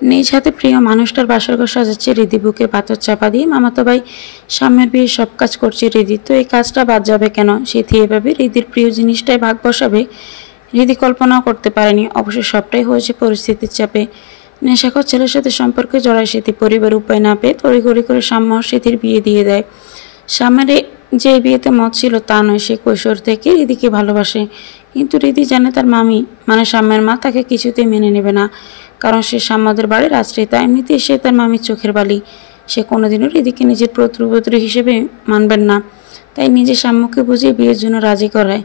নিজ হাতে প্রিয় মানুষটার বাসর ঘর সাজাচ্ছে রিদি, বুকে পাথর চাপা দিয়ে মামাতো ভাই সাম্যের বিয়ে সব কাজ করছে রিদি। তো এই কাজটা বাদ যাবে কেন? সিথি এভাবে রিদির প্রিয় জিনিসটাই ভাগ বসাবে রিদি কল্পনাও করতে পারেনি। অবশ্য সবটাই হয়েছে পরিস্থিতির চাপে। নেশাখোর ছেলের সাথে সম্পর্কে জড়ায় সিথি। পরিবার উপায় না পেয়ে তড়িঘড়ি করে সাম্য সিথির বিয়ে দিয়ে দেয়। সাম্যের যে বিয়েতে মত ছিল তা নয়, সে কৈশোর থেকে রিদিকে ভালোবাসে। কিন্তু রিদি জানে তার মামি মানে সাম্যের মা তাকে কিছুতেই মেনে নেবে না, কারণ সে সাম্যদের বাড়ির আশ্রিতা। এমনিতেই সে তার মামির চোখের বালি। সে কোনোদিনও রিদিকে নিজের পুত্রবধূ হিসেবে মানবেন না। তাই নিজে সাম্যকে বুঝিয়ে বিয়ের জন্য রাজি করায়।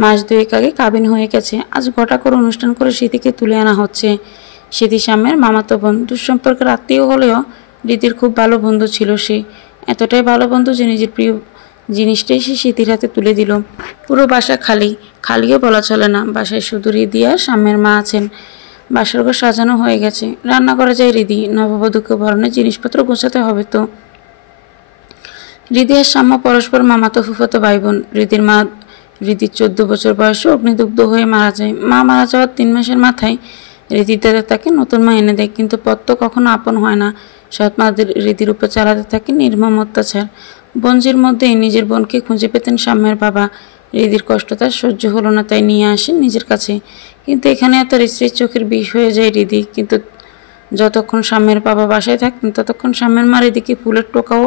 মাস দুয়েক আগে কাবিন হয়ে গেছে। আজ ঘটা করে অনুষ্ঠান করে সিথিকে তুলে আনা হচ্ছে। সিথি সাম্যের মামাতো বোন, দুঃসম্পর্কের আত্মীয় হলেও রিদির খুব ভালো বন্ধু ছিল সে। এতটাই ভালো বন্ধু যে নিজের প্রিয় জিনিসটাই সে সিথির হাতে তুলে দিল। পুরো বাসা খালি, খালিও বলা চলে না। বাসায় শুধু রিদি আর সাম্যের মা আছেন। বাসর ঘর সাজানো হয়ে গেছে, রান্না করা যায় রিদি। নববধূকে বরণের জিনিসপত্র গোছাতে হবে তো। রিদি আর সাম্য পরস্পর মামাতো ফুফাতো ভাই বোন। রিদির 14 বছর বয়সে অগ্নিদগ্ধ হয়ে মারা যায়। মা মারা যাওয়ার 3 মাসের মাথায় রিদির দাদা তাকে নতুন মা এনে দেয়, কিন্তু পথ তো কখনো আপন হয় না। সৎ মা রিদির উপর চালাতে থাকে নির্মম অত্যাচার। বঞ্জির মধ্যেই নিজের বোনকে খুঁজে পেতেন সাম্যের বাবা। রিদির কষ্ট তার সহ্য হলো না, তাই নিয়ে আসেন নিজের কাছে। কিন্তু এখানে তার স্ত্রীর চোখের বিষ হয়ে যায় রিদি। কিন্তু যতক্ষণ সাম্যের বাবা বাসায় থাকতেন ততক্ষণ সাম্যের মা রিদিকে ফুলের টোকাও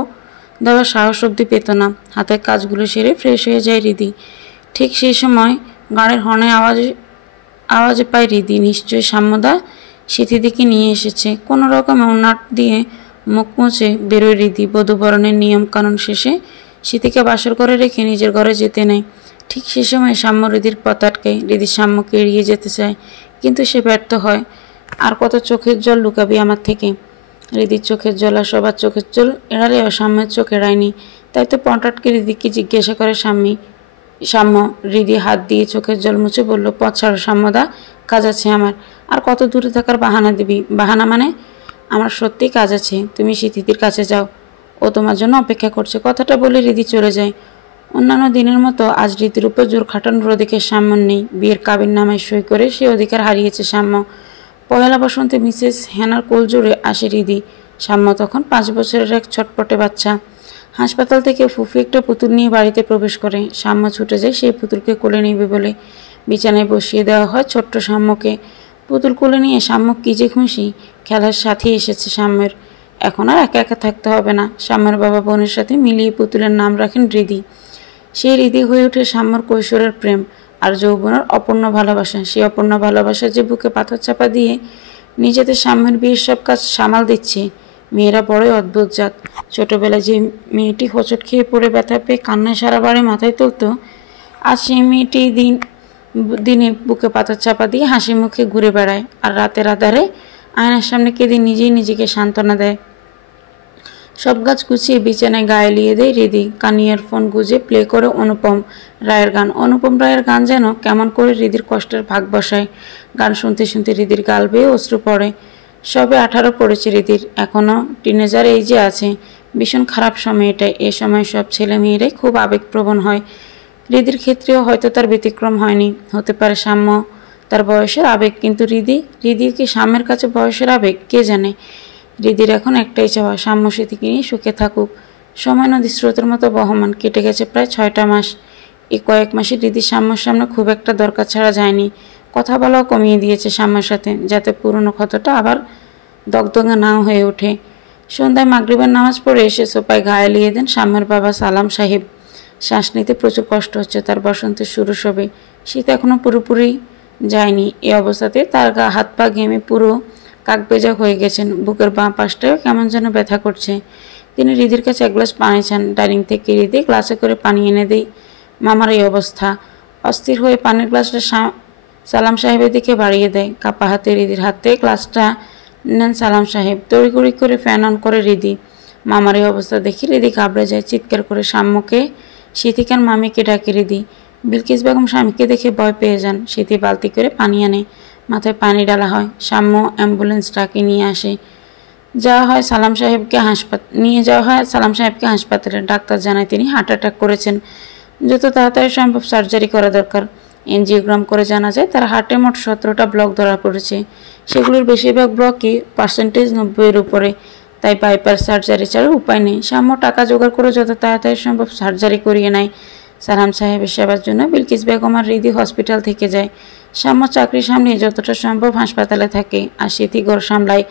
দেওয়ার সাহস অব্দি পেত না। হাতের কাজগুলো সেরে ফ্রেশ হয়ে যায় রিদি। ঠিক সেই সময় গাড়ির হর্নের আওয়াজে পায় রিদি। নিশ্চয়ই সাম্যদা সিথির দিকে নিয়ে এসেছে। কোনো রকমে ওনাট দিয়ে মুখ মুছে বেরোয় রিদি। বধূবরণের নিয়ম কানুন শেষে সিথিকে বাসর করে রেখে নিজের ঘরে যেতে নেয়। ঠিক সে সময় সাম্য রিদির পথ আটকায়। রিদি সাম্যকে এড়িয়ে যেতে চায়, কিন্তু সে ব্যর্থ হয়। আর কত চোখের জল লুকাবি আমার থেকে? রিদির চোখের জল আর সবার চোখের জল এড়ালেও সাম্যের চোখ এড়ায়নি। তাই তো পটাটকে রিদিকে জিজ্ঞাসা করে সাম্য। রিদি হাত দিয়ে চোখের জল মুছে বলল, পথ ছাড়ো সাম্যদা, কাজ আছে আমার। আর কত দূরে থাকার বাহানা দিবি? বাহানা মানে? আমার সত্যিই কাজ আছে, তুমি সিথির কাছে যাও, ও তোমার জন্য অপেক্ষা করছে। কথাটা বলে রিদি চলে যায়। অন্যান্য দিনের মতো আজ রিদির উপর জোর খাটানোর অধিকার সাম্যর নেই। বিয়ের কাবিন নামায় সই করে সে অধিকার হারিয়েছে সাম্য। পয়লা বসন্তে মিসেস হ্যানার কোল জোরে আসে রিদি। সাম্য তখন 5 বছরের এক ছটপটে বাচ্চা। হাসপাতাল থেকে ফুফি একটা পুতুল নিয়ে বাড়িতে প্রবেশ করে। সাম্য ছুটে যায় সেই পুতুলকে কোলে নেবে বলে। বিছানায় বসিয়ে দেওয়া হয় ছোট্ট সাম্যকে। পুতুল কোলে নিয়ে সাম্য কি যে খুশি। খেলার সাথী এসেছে সাম্যের। এখন আর একা একা থাকতে হবে না। সাম্যের বাবা বোনের সাথে মিলিয়ে পুতুলের নাম রাখেন রিদি। সেই রিদি হয়ে ওঠে সাম্যর কৈশোরের প্রেম আর যৌবনের অপূর্ণ ভালোবাসা। সেই অপূর্ণ ভালোবাসা যে বুকে পাথর চাপা দিয়ে নিজেদের সাম্যের বিয়ের সব কাজ সামাল দিচ্ছে। মেয়েরা বড়ই অদ্ভুত জাত। ছোটবেলায় যে মেয়েটি হোঁচট খেয়ে পড়ে ব্যথা পেয়ে কান্নায় সারা বাড়ি মাথায় তুলত, আজ সেই মেয়েটি দিনে বুকে পাথর চাপা দিয়ে হাসি মুখে ঘুরে বেড়ায়, আর রাতের আধারে আয়নার সামনে কেঁদে নিজেই নিজেকে সান্ত্বনা দেয়। সব গাছ গুছিয়ে বিছানায় গায়ে লিয়ে দেয় রিদি। কান ইয়ারফোন গুজে প্লে করে অনুপম রায়ের গান। অনুপম রায়ের গান যেন কেমন করে রিদির কষ্টের ভাগ বসায়। গান শুনতে শুনতে রিদির গাল বেয়ে অশ্রু পড়ে। সবে 18 পড়েছে রিদির, এখনও টিনেজার এই যে আছে। ভীষণ খারাপ সময় এটাই। এ সময় সব ছেলে মেয়েরাই খুব আবেগপ্রবণ হয়। রিদির ক্ষেত্রেও হয়তো তার ব্যতিক্রম হয়নি। হতে পারে সাম্য তার বয়সের আবেগ, কিন্তু রিদিও কি সাম্যের কাছে বয়সের আবেগ? কে জানে। রিদির এখন একটাই চাওয়া, সাম্য সিথিকে নিয়ে সুখে থাকুক। সময় নদী স্রোতের মতো বহমান। কেটে গেছে প্রায় 6টা মাস। এই কয়েক মাসে রিদির সাম্যর সামনে খুব একটা দরকার ছাড়া যায়নি। কথা বলাও কমিয়ে দিয়েছে সাম্যের সাথে, যাতে পুরনো ক্ষতটা আবার দগদগে নাও হয়ে ওঠে। সন্ধ্যায় মাগরিবের নামাজ পড়ে এসে সোফায় গায়ে লিয়ে দেন সাম্যের বাবা সালাম সাহেব। শ্বাস নিতে প্রচুর কষ্ট হচ্ছে তার। বসন্তের শুরু সবে, শীত এখনও পুরোপুরি যায়নি। এই অবস্থাতে তার হাত পা ঘেমে পুরো কাকভেজা হয়ে গেছেন। বুকের বাঁ পাশটাও কেমন যেন ব্যথা করছে। তিনি রিদির কাছে 1 গ্লাস পানি চান। ডাইনিং থেকে রিদি গ্লাসে করে পানি এনে দেয়। মামার এই অবস্থা। অস্থির হয়ে পানির গ্লাসটা সালাম সাহেবের দিকে বাড়িয়ে দেয়। কাপা হাতে রিদির হাতে গ্লাসটা নেন সালাম সাহেব। তড়িঘড়ি করে ফ্যান অন করে রিদি। মামার এই অবস্থা দেখে রিদি ঘাবড়ে যায়। চিৎকার করে সাম্যকে, সিথিকার মামিকে ডাকে রিদি। বিলকিস বেগম স্বামীকে দেখে ভয় পেয়ে যান। সিথি বালতি করে পানি আনে। মাথায় পানি ডালা হয়। সাম্য অ্যাম্বুলেন্স ডাকে নিয়ে আসে। নিয়ে যাওয়া হয় সালাম সাহেবকে হাসপাতালে। ডাক্তার জানায় তিনি হার্ট অ্যাটাক করেছেন। যত তাড়াতাড়ি সম্ভব সার্জারি করা দরকার। এনজিওগ্রাম করে জানা যায় তার হার্টে মোট 17টা ব্লক ধরা পড়েছে। সেগুলোর বেশিরভাগ ব্লকই পার্সেন্টেজ 90-এর উপরে। তাই বাইপাস সার্জারি ছাড়া উপায় নেই। সাম্য টাকা জোগাড় করে যত তাড়াতাড়ি সম্ভব সার্জারি করিয়ে নেয়। সালাম সাহেবের সেবার জন্য বিলকিস বেগম আর রিদি হসপিটাল থেকে যায়। সাম্য চাকরি সামনে যতটা সম্ভব হাসপাতালে থাকে আর স্মৃতি ঘর সামলায়।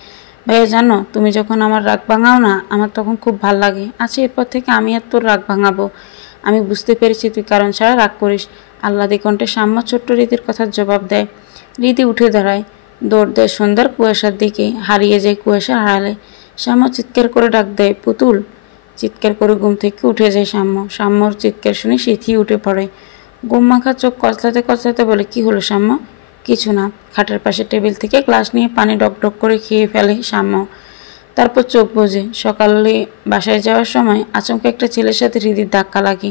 ভাইয়া জানো, তুমি যখন আমার রাগ ভাঙাও না, আমার তখন খুব ভাল লাগে। আচ্ছা, এরপর থেকে আমি আর তোর রাগ ভাঙাবো। আমি বুঝতে পেরেছি তুই কারণ ছাড়া রাগ করিস। আহ্লাদে কণ্ঠে সাম্য ছোট্ট রীতির কথার জবাব দেয়। রীতি উঠে দাঁড়ায়, দৌড় দেয় সন্ধ্যার কুয়াশার দিকে, হারিয়ে যায় কুয়াশার আড়ালে। সাম্য চিৎকার করে ডাক দেয়, পুতুল। চিৎকার করে ঘুম থেকে উঠে যায় সাম্য। সাম্যর চিৎকার শুনে সিথি উঠে পড়ে। ঘুম মাখা চোখ কচলাতে কচলাতে বলে, কি হলো সাম্য? কিছু না। খাটের পাশে টেবিল থেকে গ্লাস নিয়ে পানি ডক করে খেয়ে ফেলে সাম্য। তারপর চোখ বোঝে। সকালে বাসায় যাওয়ার সময় আচমকা একটা ছেলের সাথে হৃদির ধাক্কা লাগে।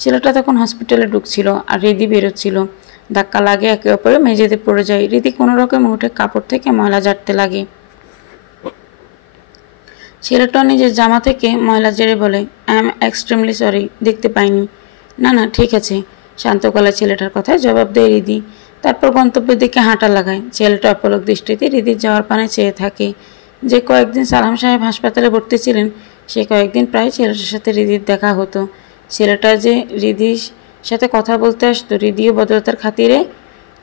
ছেলেটা তখন হসপিটালে ঢুকছিল আর হৃদি বেরোচ্ছিল। ধাক্কা লাগে, একে অপরে মেঝেতে পড়ে যায়। হৃদি কোনো রকমে উঠে কাপড় থেকে ময়লা ঝাড়তে লাগে। ছেলেটা নিজের জামা থেকে ময়লা ঝেড়ে বলে, আই এম এক্সট্রিমলি সরি, দেখতে পাইনি। না না, ঠিক আছে, শান্ত গলায় ছেলেটার কথায় জবাব দেয় হৃদি। তারপর গন্তব্যের দিকে হাঁটা লাগায়। ছেলেটা অপলক দৃষ্টিতে হৃদির যাওয়ার পানে চেয়ে থাকে। যে কয়েকদিন সালাম সাহেব হাসপাতালে ভর্তি ছিলেন, সে কয়েকদিন প্রায় ছেলেটার সাথে হৃদির দেখা হতো। ছেলেটা যে হৃদির সাথে কথা বলতে আসতো, হৃদিও ভদ্রতার খাতিরে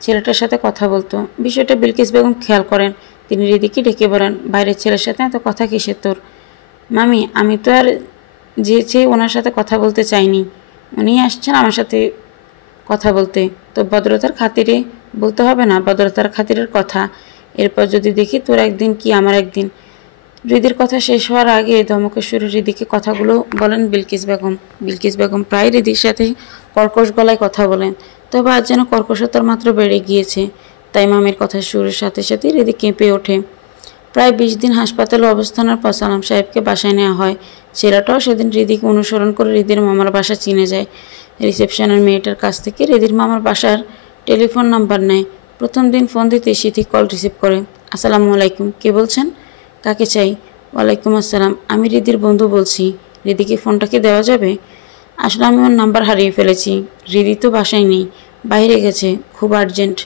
ছেলেটার সাথে কথা বলতো। বিষয়টা বিলকিস বেগম খেয়াল করেন। তিনি হৃদিকে ডেকে বলেন, বাইরের ছেলের সাথে এত কথা কিসের তোর? মামি, আমি তো আর চেয়ে ওনার সাথে কথা বলতে চাইনি। উনি আসছেন আমার সাথে কথা বলতে, তো ভদ্রতার খাতিরে বলতে হবে না? ভদ্রতার খাতিরের কথা। এরপর যদি দেখি তোর একদিন কি আমার একদিন। হৃদির কথা শেষ হওয়ার আগে ধমকের সুরে হৃদিকে কথাগুলো বলেন বিলকিস বেগম। বিলকিস বেগম প্রায় হৃদির সাথে কর্কশ গলায় কথা বলেন, তবে আজ যেন কর্কশতার মাত্রা বেড়ে গিয়েছে। তাই মামির কথার সুরের সাথে সাথে হৃদি কেঁপে ওঠে। প্রায় 20 দিন হাসপাতালে অবস্থানের পর সালাম সাহেবকে বাসায় নেওয়া হয়। ছেলেটাও সেদিন হৃদিকে অনুসরণ করে হৃদির মামার বাসা চিনে যায়। রিসেপশনের মেয়েটার কাছ থেকে হৃদির মামার বাসার টেলিফোন নাম্বার নেয়। প্রথম দিন ফোন দিতে সিথি কল রিসিভ করে। আসসালামু আলাইকুম, কে বলছেন? কাকে চাই? ওয়ালাইকুম আসসালাম, আমি হৃদির বন্ধু বলছি। হৃদিকে ফোনটা কি দেওয়া যাবে? আসলে আমি ওর নাম্বার হারিয়ে ফেলেছি। হৃদি তো বাসায় নেই, বাইরে গেছে, খুব আর্জেন্ট।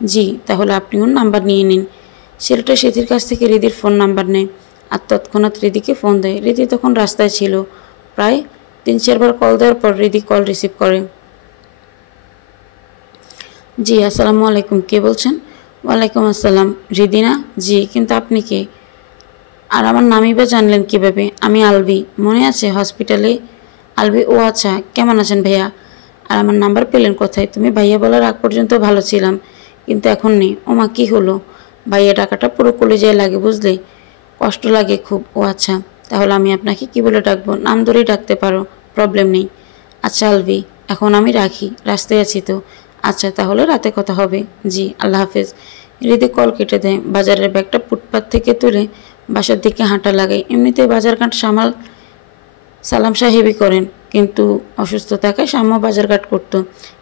জি, তাহলে আপনি ওর নাম্বার নিয়ে নিন। ছেলেটা সিথির কাছ থেকে হৃদির ফোন নাম্বার নেয় আর তৎক্ষণাৎ হৃদিকে ফোন দেয়। হৃদি তখন রাস্তায় ছিল। প্রায় 3-4 বার কল দেওয়ার পর হৃদি কল রিসিভ করে। জি, আসসালামু আলাইকুম, কে বলছেন? ওয়ালাইকুম আসসালাম, হৃদি না? জি, কিন্তু আপনি কে? আর আমার নামই বা জানলেন কীভাবে? আমি আলভি, মনে আছে হসপিটালে? আলভি, ও আচ্ছা, কেমন আছেন ভাইয়া? আর আমার নাম্বার পেলেন কোথায়? তুমি ভাইয়া বলার আগ পর্যন্ত ভালো ছিলাম, কিন্তু এখন নেই। ওমা, কী হলো? ভাইয়া টাকাটা পুরো কলেজায় লাগে, বুঝলে? কষ্ট লাগে খুব। ও আচ্ছা, তাহলে আমি আপনাকে কি বলে ডাকবো? নাম ধরেই ডাকতে পারো, প্রবলেম নেই। আচ্ছা আলভি, এখন আমি রাখি, রাস্তায় আছি তো। আচ্ছা, তাহলে রাতে কথা হবে। জি, আল্লাহ হাফেজ। হৃদি কল কেটে দেয়। বাজারের ব্যাগটা ফুটপাত থেকে তুলে বাসার দিকে হাঁটা লাগায়। এমনিতেই বাজারঘাট সালাম সাহেবই করেন, কিন্তু অসুস্থ থাকায় সাম্য বাজারঘাট করতো।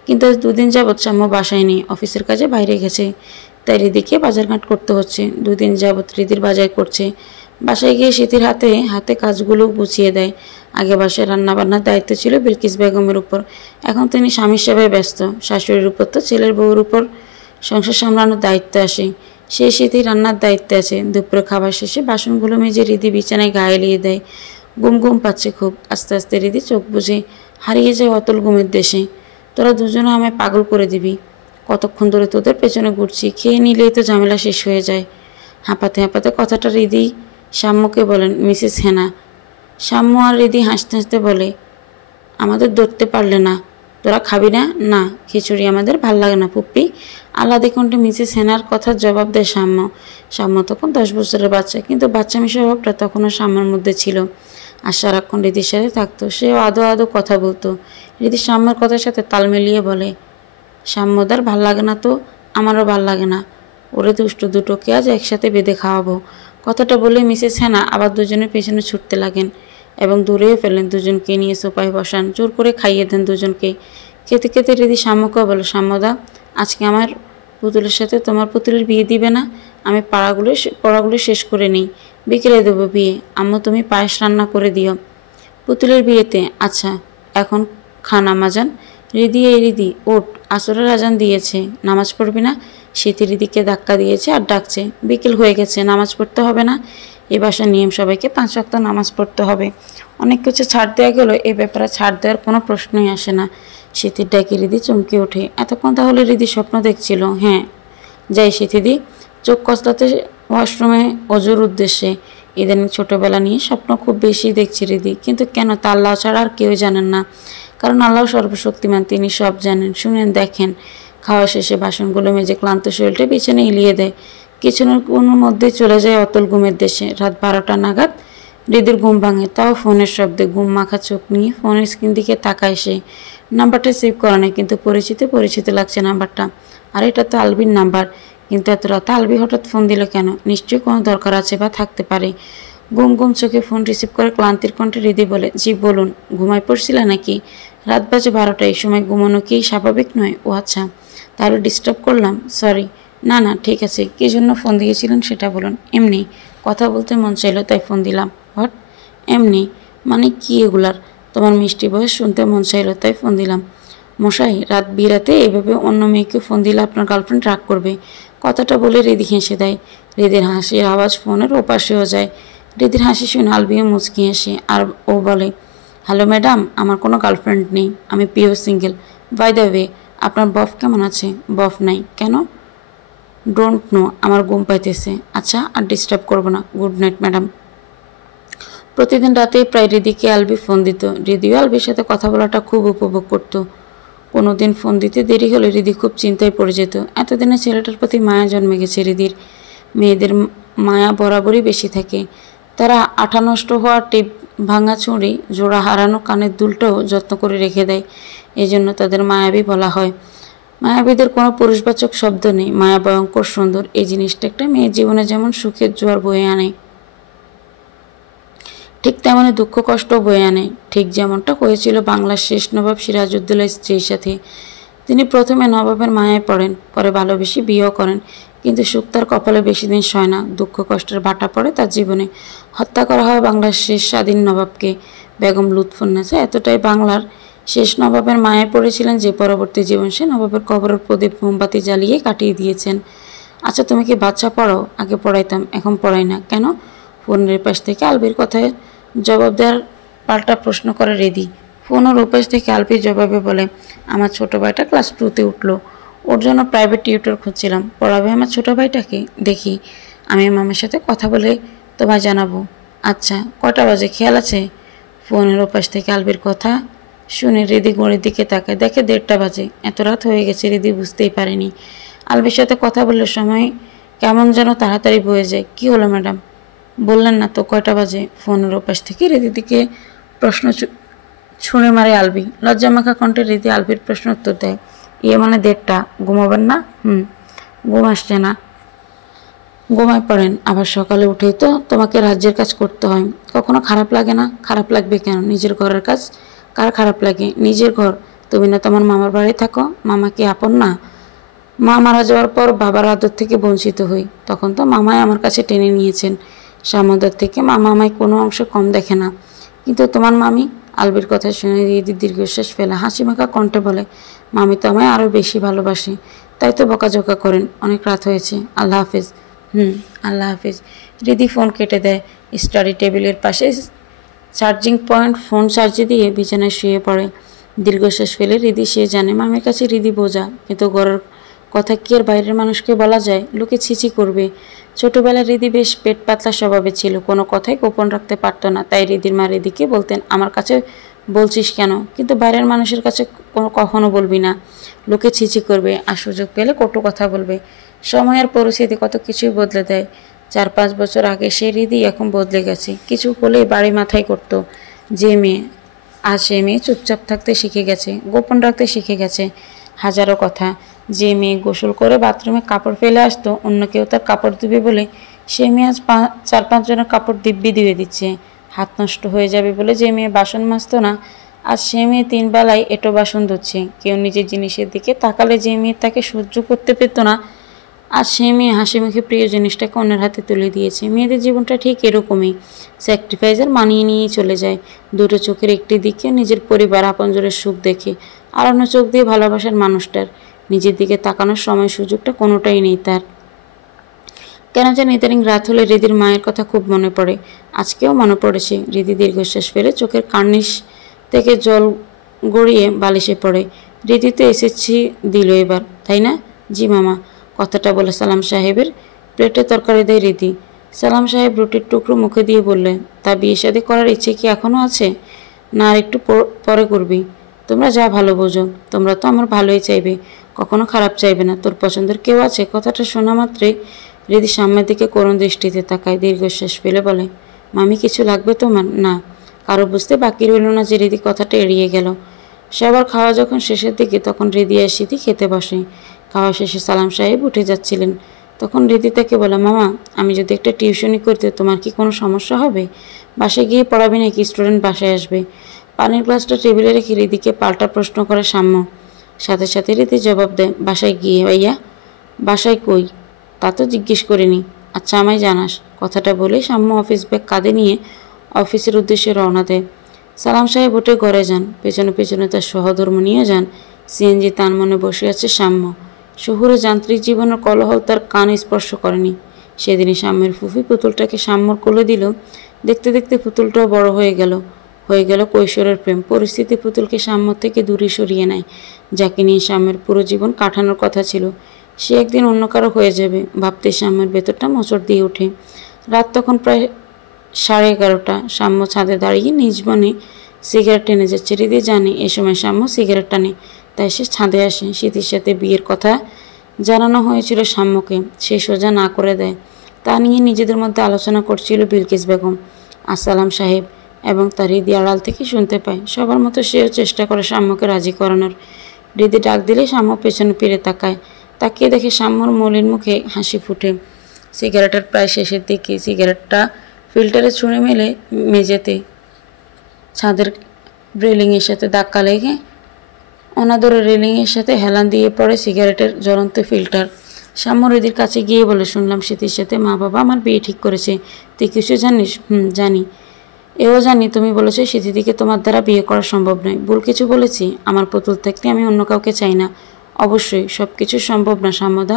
কিন্তু আজ 2 দিন যাবৎ সাম্য বাসায় নেই, অফিসের কাজে বাইরে গেছে। তাই হৃদিকে বাজারঘাট করতে হচ্ছে। 2 দিন যাবৎ হৃদির বাজার করছে। বাসায় গিয়ে স্মৃতির হাতে হাতে কাজগুলো গুছিয়ে দেয়। আগে বাসায় রান্নাবান্নার দায়িত্ব ছিল বিলকিস বেগমের উপর, এখন তিনি স্বামীর সেবায় ব্যস্ত। শাশুড়ির উপর তো ছেলের বউর উপর সংসার সামলানোর দায়িত্ব আসে। সেই স্মৃতি রান্নার দায়িত্বে আছে। দুপুরে খাবার শেষে বাসনগুলো মেজে হৃদি বিছানায় গায়ে এলিয়ে দেয়। ঘুম পাচ্ছে খুব। আস্তে আস্তে হৃদি চোখ বুঝে হারিয়ে যায় অতল ঘুমের দেশে। তোরা দুজনে আমায় পাগল করে দিবি। কতক্ষণ ধরে তোদের পেছনে ঘুরছি, খেয়ে নিলেই তো ঝামেলা শেষ হয়ে যায়। হাঁপাতে হাঁপাতে কথাটা হৃদি সাম্যকে বলেন, মিসেস হেনা। সাম্য আর হৃদি হাসতে হাসতে বলে, আমাদের ধরতে পারলে না? তোরা খাবি না? না, খিচুড়ি আমাদের ভাল লাগে না পুপ্পি। আহ্লাদে কণ্ঠে মিসেস হেনার কথার জবাব দেয় সাম্য। সাম্য তখন 10 বছরের বাচ্চা, কিন্তু বাচ্চামি স্বভাবটা তখনও সাম্যের মধ্যে ছিল। আর সারাক্ষণ হৃদির সাথে থাকতো। সেও আদো আদো কথা বলতো। হৃদি সাম্যর কথার সাথে তাল মিলিয়ে বলে, সাম্যদার ভাল লাগে না তো? আমারও ভাল লাগে না। ওরে দুষ্ট দুটোকে আজ একসাথে বেঁধে খাওয়াবো। কথাটা বলে মিসেস হেনা আবার দুজনের পেছনে ছুটতে লাগেন এবং দূরেও ফেলেন। দুজনকে নিয়ে সোফায় বসান, জোর করে খাইয়ে দেন দুজনকে। খেতে খেতে হৃদি সাম্যকে বলে, সাম্যদা, আজকে আমার পুতুলের সাথে তোমার পুতুলের বিয়ে দিবে না? আমি পড়াগুলো শেষ করে নিই, বিকেলে দেবো বিয়ে। আম্মু, তুমি পায়েস রান্না করে দিও পুতুলের বিয়েতে। আচ্ছা, এখন খান আমাজান। রিদি, এই রিদি ওঠ, আসরের আজান দিয়েছে, নামাজ পড়বি না? স্মৃতি রিদিকে ধাক্কা দিয়েছে আর ডাকছে, বিকেল হয়ে গেছে, নামাজ পড়তে হবে না? এ বাসার নিয়ম সবাইকে 5 ওয়াক্ত নামাজ পড়তে হবে। অনেক কিছু ছাড় দেওয়া গেল, এ ব্যাপারে ছাড় দেওয়ার কোনো প্রশ্নই আসে না। স্মৃতির ডাকে রিদি চমকে ওঠে। এতক্ষণ তাহলে রিদি স্বপ্ন দেখছিল? হ্যাঁ। যাই স্মৃতিদি, চোখ কসলাতে ওয়াশরুমে অজুর উদ্দেশ্যে। ইদানিং ছোটবেলা নিয়ে স্বপ্ন খুব বেশি দেখছি রিদি, কিন্তু কেন তা আল্লাহ ছাড়া আর কেউ জানেন না। কারণ আল্লাহ সর্বশক্তিমান, তিনি সব জানেন। শুনেন, দেখেন। খাওয়া শেষে বাসনগুলো মেজে ক্লান্ত শরীরটা বিছানে হিলিয়ে দেয়। কিছুক্ষণের মধ্যেই চলে যায় অতল ঘুমের দেশে। রাত 12টা নাগাদ হৃদির ঘুম ভাঙে, তাও ফোনের শব্দে। ঘুম মাখা চোখ নিয়ে ফোনের স্ক্রিন দিকে তাকায় সে। নাম্বারটা সেভ করা নেই, কিন্তু পরিচিত লাগছে নাম্বারটা। আর এটা তো আলবির নাম্বার, কিন্তু এত রাতে আলবি হঠাৎ ফোন দিল কেন? নিশ্চয়ই কোনো দরকার আছে বা থাকতে পারে। ঘুম চোখে ফোন রিসিভ করে ক্লান্তির কণ্ঠে হৃদি বলে, জি বলুন। ঘুমায় পড়ছিলে নাকি? রাত বাজে 12টা, এই সময় ঘুমানো কি স্বাভাবিক নয়? ও আচ্ছা, তাহলে ডিস্টার্ব করলাম, সরি। না ঠিক আছে, কী জন্য ফোন দিয়েছিলেন সেটা বলুন। এমনি কথা বলতে মন চাইলো তাই ফোন দিলাম। হোয়াট? এমনি মানে কি এগুলার? তোমার মিষ্টি বয়স শুনতে মন চাইলো তাই ফোন দিলাম। মশাই, রাত বিরাতে এভাবে অন্য মেয়েকে ফোন দিলে আপনার গার্লফ্রেন্ড রাগ করবে। কথাটা বলে রিদি হেসে দেয়। রিদির হাসির আওয়াজ ফোনের ওপাশেও যায়। রিদির হাসি শুনে আলবিও মুচকি হাসে আর ও বলে, হ্যালো ম্যাডাম, আমার কোনো গার্লফ্রেন্ড নেই, আমি pure single. By the way, আপনার বফ কেমন আছে? বফ নাই কেন? ডোন্ট নো, আমার ঘুম পাইতেছে। আচ্ছা, আর ডিস্টার্ব করবো না, গুড নাইট ম্যাডাম। প্রতিদিন রাতেই প্রায় রিদিকে আলবি ফোন দিত। রিদিও আলবির সাথে কথা বলাটা খুব উপভোগ করত। কোনোদিন ফোন দিতে দেরি হলে রিদি খুব চিন্তায় পড়ে যেত। এতদিনে ছেলেটার প্রতি মায়া জন্মে গেছে রিদির। মেয়েদের মায়া বরাবরই বেশি থাকে। তারা আঠা নষ্ট হওয়া, টিপ ভাঙা ছুরি, জোড়া হারানো কানের দুলটাও যত্ন করে রেখে দেয়। এই জন্য তাদের মায়াবী বলা হয়। মায়াবীদের কোনো পুরুষবাচক শব্দ নেই। মায়া ভয়ঙ্কর সুন্দর। এই জিনিসটা একটা মেয়ের জীবনে যেমন সুখের জোয়ার বয়ে আনে, ঠিক তেমনি দুঃখ কষ্ট বয়ে আনে। ঠিক যেমনটা হয়েছিল বাংলার শেষ নবাব সিরাজউদ্দৌলার স্ত্রীর সাথে। তিনি প্রথমে নবাবের মায়ায় পড়েন, পরে ভালোবেসে বিয়েও করেন। কিন্তু সুখ তার কপালে বেশি দিন সয় না। দুঃখ কষ্টের ভাটা পড়ে তার জীবনে। হত্যা করা হয় বাংলার শেষ স্বাধীন নবাবকে, বেগম লুৎফুন্নেসা। এতটাই বাংলার শেষ নবাবের মায়ায় পড়েছিলেন যে পরবর্তী জীবন সে নবাবের কবরের প্রদীপ মোমবাতি জ্বালিয়ে কাটিয়ে দিয়েছেন। আচ্ছা, তুমি কি বাচ্চা পড়াও? আগে পড়াইতাম, এখন পড়াই না। কেন? ফোনের পাশ থেকে আলবির কথায় জবাব দেওয়ার পাল্টা প্রশ্ন করে রিদি। ফোনের ওপাশ থেকে আলবির জবাবে বলে, আমার ছোটো ভাইটা ক্লাস 2তে উঠলো, ওর জন্য প্রাইভেট টিউটর খুঁজছিলাম। পড়াবে আমার ছোটো ভাইটাকে? দেখি, আমি মামার সাথে কথা বলে তোমায় জানাবো। আচ্ছা, কটা বাজে খেয়াল আছে? ফোনের ওপাশ থেকে আলবির কথা শুনে রিদি ঘড়ির দিকে তাকায়, দেখে 1:30 বাজে। এত রাত হয়ে গেছে রিদি বুঝতেই পারেনি। আলবির সাথে কথা বললে সময় কেমন যেন তাড়াতাড়ি বয়ে যায়। কি হলো ম্যাডাম, বললেন না তো কয়টা বাজে? ফোনের ওপাশ থেকে রিদির দিকে প্রশ্ন ছুঁড়ে মারে আলবি। লজ্জামাখা কণ্ঠে রিদি আলবির প্রশ্ন উত্তর দেয়, ইয়ে মানে 1:30। ঘুমাবেন না? ঘুম আসছে না। ঘুমায় পড়েন, আবার সকালে উঠেই তো তোমাকে রাজ্যের কাজ করতে হয়। কখনো খারাপ লাগে না? খারাপ লাগবে কেন? নিজের ঘরের কাজ কার খারাপ লাগে? নিজের ঘর। তুমি না তোমার মামার বাড়ি থাকো? মামা কি আপন না? মা মারা যাওয়ার পর বাবার আদর থেকে বঞ্চিত হই। তখন তো মামাই আমার কাছে টেনে নিয়েছেন। সামুদার থেকে মামা আমায় কোনো অংশ কম দেখে না। কিন্তু তোমার মামি? আলবির কথা শুনে রিদি দীর্ঘশ্বাস ফেলে হাসি মাখা কণ্ঠে বলে, মামি তো আমায় আরও বেশি ভালোবাসে, তাই তো বকাঝকা করেন। অনেক রাত হয়েছে, আল্লাহ হাফেজ। আল্লাহ হাফেজ। রিদি ফোন কেটে দেয়। স্টাডি টেবিলের পাশে চার্জিং পয়েন্ট ফোন চার্জে দিয়ে বিছানায় শুয়ে পড়ে। দীর্ঘশ্বাস ফেলে রিদি সে জানে মামির কাছে রিদি বোঝা, কিন্তু ঘরের কথা কি আর বাইরের মানুষকে বলা যায়? লোকে ছিছি করবে। ছোটবেলায় রিদি বেশ পেট পাতলা স্বভাবে ছিল, কোনো কথাই গোপন রাখতে পারত না। তাই রিদির মা রিদিকে বলতেন, আমার কাছে বলছিস কেন? কিন্তু বাইরের মানুষের কাছে কখনো বলবি না, লোকে ছিছি করবে আর সুযোগ পেলে কটু কথা বলবে। সময় আর পরিস্থিতি কত কিছুই বদলে দেয়। 4-5 বছর আগে সে রিদি এখন বদলে গেছে। কিছু হলেই বাড়ি মাথায় করতো। যে মেয়ে আজ সে মেয়ে চুপচাপ থাকতে শিখে গেছে, গোপন রাখতে শিখে গেছে। হাজারো কথা। যে মেয়ে গোসল করে বাথরুমে কাপড় ফেলে আসতো অন্য কেউ তার কাপড় দিবে বলে, সে মেয়ে আজ 4-5 জনের কাপড় দিব্যি দিয়ে দিচ্ছে। হাত নষ্ট হয়ে যাবে বলে যে মেয়ে বাসন মাজতো না, আজ সে মেয়ে 3 বেলায় এঁটো বাসন ধুচ্ছে। কেউ নিজের জিনিসের দিকে তাকালে যে মেয়ে তাকে সহ্য করতে পেত না, আজ সেই মেয়ে হাসি মুখে প্রিয় জিনিসটাকে অন্যের হাতে তুলে দিয়েছে। মেয়েদের জীবনটা ঠিক এরকমই, স্যাক্রিফাইসের মানিয়ে নিয়েই চলে যায়। দুটো চোখের একটি দিকে নিজের পরিবার আপনজনের সুখ দেখে, আর অন্য চোখ দিয়ে ভালোবাসার মানুষটার। নিজের দিকে তাকানোর সময় সুযোগটা কোনোটাই নেই তার। কেন যেন ইদানিং রাত হলে হৃদির মায়ের কথা খুব মনে পড়ে। আজকেও মনে পড়েছে। হৃদি দীর্ঘশ্বাস ফেলে চোখের কার্নিশ থেকে জল গড়িয়ে বালিশে পড়ে। হৃদি তো এসেছি দিল এবার, তাই না? জি মামা। কথাটা বলে সালাম সাহেবের প্লেটে তরকারি দেয় হৃদি। সালাম সাহেব রুটির টুকরো মুখে দিয়ে বললেন, তা বিয়ে শাদী করার ইচ্ছে কি এখনও আছে? না, আর একটু পরে করবি। তোমরা যা ভালো বোঝো। তোমরা তো আমার ভালোই চাইবে, কখনো খারাপ চাইবে না। তোর পছন্দের কেউ আছে? কথাটা শোনা মাত্রই হৃদি সামনের দিকে করুণ দৃষ্টিতে তাকায়, দীর্ঘশ্বাস ফেলে বলে, মামি কিছু লাগবে তোমার? না। কারো বুঝতে বাকি রইল না যে হৃদি কথাটা এড়িয়ে গেল। সবার খাওয়া যখন শেষের দিকে তখন হৃদি আর সিদ্ধি খেতে বসে। খাওয়া শেষে সালাম সাহেব উঠে যাচ্ছিলেন, তখন হৃদি তাকে বলে, মামা আমি যদি একটা টিউশনি করতে তোমার কি কোনো সমস্যা হবে? বাসায় গিয়ে পড়াবে নাকি স্টুডেন্ট বাসায় আসবে? পানির গ্লাসটা টেবিলে রেখে হৃদিকে পাল্টা প্রশ্ন করে সাম্য। সাথে সাথে হৃদি জবাব দেয়, বাসায় গিয়ে। ভাইয়া বাসায় কই? তা তো জিজ্ঞেস করিনি। আচ্ছা আমায় জানাস। কথাটা বলে সাম্য অফিস ব্যাগ কাঁধে নিয়ে অফিসের উদ্দেশ্যে রওনা দেয়। সালাম সাহেব উঠে ঘরে যান, পেছনে পেছনে তার সহধর্ম নিয়ে যান। সিএনজি তার মনে বসে আছে সাম্য। শহুরে যান্ত্রিক জীবনের কোলাহল তার কান স্পর্শ করেনি। সেদিনই সাম্যের ফুফি পুতুলটাকে সাম্যর কোলে দিল। দেখতে দেখতে পুতুলটাও বড় হয়ে গেল কৈশোরের প্রেম। পরিস্থিতি পুতুলকে সাম্য থেকে দূরে সরিয়ে নেয়, যাকে নিয়ে সাম্যের পুরো জীবন কাটানোর কথা ছিল। সে একদিন অন্য কারো হয়ে যাবে ভাবতে সাম্যের ভেতরটা মোচড় দিয়ে ওঠে। রাত তখন প্রায় 11:30। সাম্য ছাদে দাঁড়িয়ে নিজ মনে সিগারেট টেনে যাচ্ছে। হৃদি জানে এ সময় সাম্য সিগারেট টানে, তাই সে ছাদে আসে। স্মৃতির সাথে বিয়ের কথা জানানো হয়েছিল সাম্যকে, সে সোজা না করে দেয়। তা নিয়ে নিজেদের মধ্যে আলোচনা করছিল বিলকিস বেগম, আসসালাম সাহেব এবং তার। হৃদি আড়াল থেকে শুনতে পায়। সবার মতো সেও চেষ্টা করে সাম্যকে রাজি করানোর। হৃদি ডাক দিলে সাম্য পেছনে ফিরে তাকায়। তাকিয়ে দেখে সাম্যর মলিন মুখে হাসি ফুটে। সিগারেটের প্রায় শেষের দিকে সিগারেটটা ফিল্টারে ছুঁড়ে মেলে মেঝেতে। ছাদের রেলিংয়ের সাথে ধাক্কা লেগে অনাদরে রেলিংয়ের সাথে হেলান দিয়ে পড়ে সিগারেটের জ্বলন্ত ফিল্টার। সাম্য হৃদির কাছে গিয়ে বলে, শুনলাম স্মৃতির সাথে মা বাবা আমার বিয়ে ঠিক করেছে। তুই কিছু জানিস? জানি। এও জানি তুমি বলেছো স্মৃতিদিকে তোমার দ্বারা বিয়ে করা সম্ভব নয়। ভুল কিছু বলেছি? আমার পুতুল থাকতে আমি অন্য কাউকে চাই না। অবশ্যই সব কিছু সম্ভব না সাম্যদা।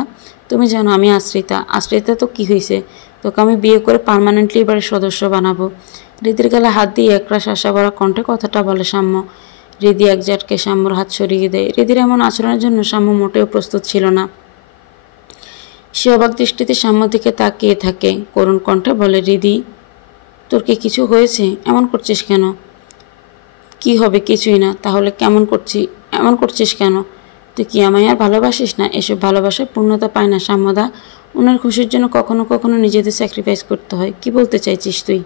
তুমি জানো আমি আশ্রিতা। আশ্রিতা তো কি হয়েছে? তোকে আমি বিয়ে করে পার্মানেন্টলি এবারে সদস্য বানাবো। হৃদির গালে হাত দিয়ে একরাশ আশা ভরা কণ্ঠে কথাটা বলে সাম্য। হৃদি এক ঝাটকে সাম্যর হাত সরিয়ে দেয়। হৃদির এমন আচরণের জন্য সাম্য মোটেও প্রস্তুত ছিল না। সে অবাক দৃষ্টিতে সাম্য দিকে তাকিয়ে থাকে। করুণ কণ্ঠে বলে, হৃদি তোর কি কিছু হয়েছে? এমন করছিস কেন? কি হবে? কিছুই না। তাহলে এমন করছিস কেন? তুই কি আমায় আর ভালোবাসিস না? এসব ভালোবাসার পূর্ণতা পায় না সাম্যদা। ওনার খুশির জন্য কখনো কখনো নিজেদের স্যাক্রিফাইস করতে হয়। কি বলতে চাইছিস তুই?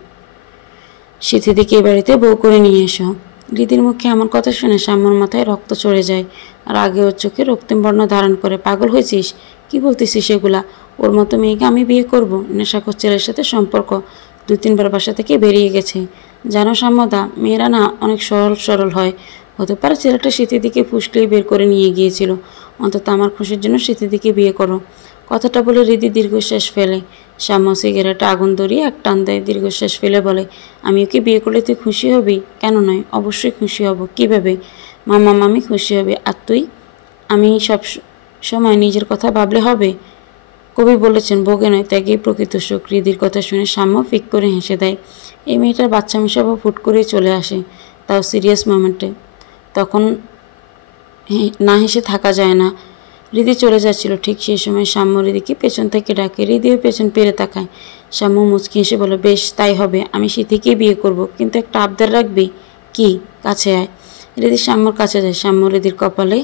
সিথিদিকে এ বাড়িতে বউ করে নিয়ে এসো। হৃদির মুখে এমন কথা শুনে সাম্যর মাথায় রক্ত চড়ে যায়, আর আগে ওর চোখে রক্তিম বর্ণ ধারণ করে। পাগল হয়েছিস? কি বলতেছিস এগুলা? ওর মতো মেয়েকে আমি বিয়ে করব? নেশাখোর ছেলের সাথে সম্পর্ক। 2-3 বার বাসা থেকে বেরিয়ে গেছে। জানো সাম্যদা, মেয়েরা না অনেক সরল হয়। হতে পারে ছেলেটা স্মৃতিদিকে ফুসলিয়ে বের করে নিয়ে গিয়েছিল। অন্তত আমার খুশির জন্য স্মৃতিদিকে বিয়ে করো। কথাটা বলে হৃদি দীর্ঘশ্বাস ফেলে। সাম্য সিগারেটে আগুন ধরিয়ে এক টান দেয়, দীর্ঘশ্বাস ফেলে বলে, আমি ওকে বিয়ে করলে তুই খুশি হবি? কেন নয়, অবশ্যই খুশি হব। কীভাবে? মামা মামি খুশি হবে। আর তুই? আমি সব সময় নিজের কথা ভাবলে হবে? কবি বলেছেন, ভোগে নয় ত্যাগেই প্রকৃত সুখ। হৃদির কথা শুনে সাম্য ফিক করে হেসে দেয়। এই মেয়েটার বাচ্চামি স্বভাব হুট করেই চলে আসে, তাও সিরিয়াস মোমেন্টে। তখন না হেসে থাকা যায় না। হৃদি চলে যাচ্ছিল, ঠিক সেই সময় সাম্য হৃদিকে পেছন থেকে ডাকে। হৃদিও পেছন পেরে তাকায়। সাম্য মুচকি হেসে বলে, বেশ তাই হবে। আমি সিথিকেই বিয়ে করব, কিন্তু একটা আবদার রাখবি। কি? কাছে আয়। হৃদি সাম্যর কাছে যায়। সাম্য হৃদির কপালে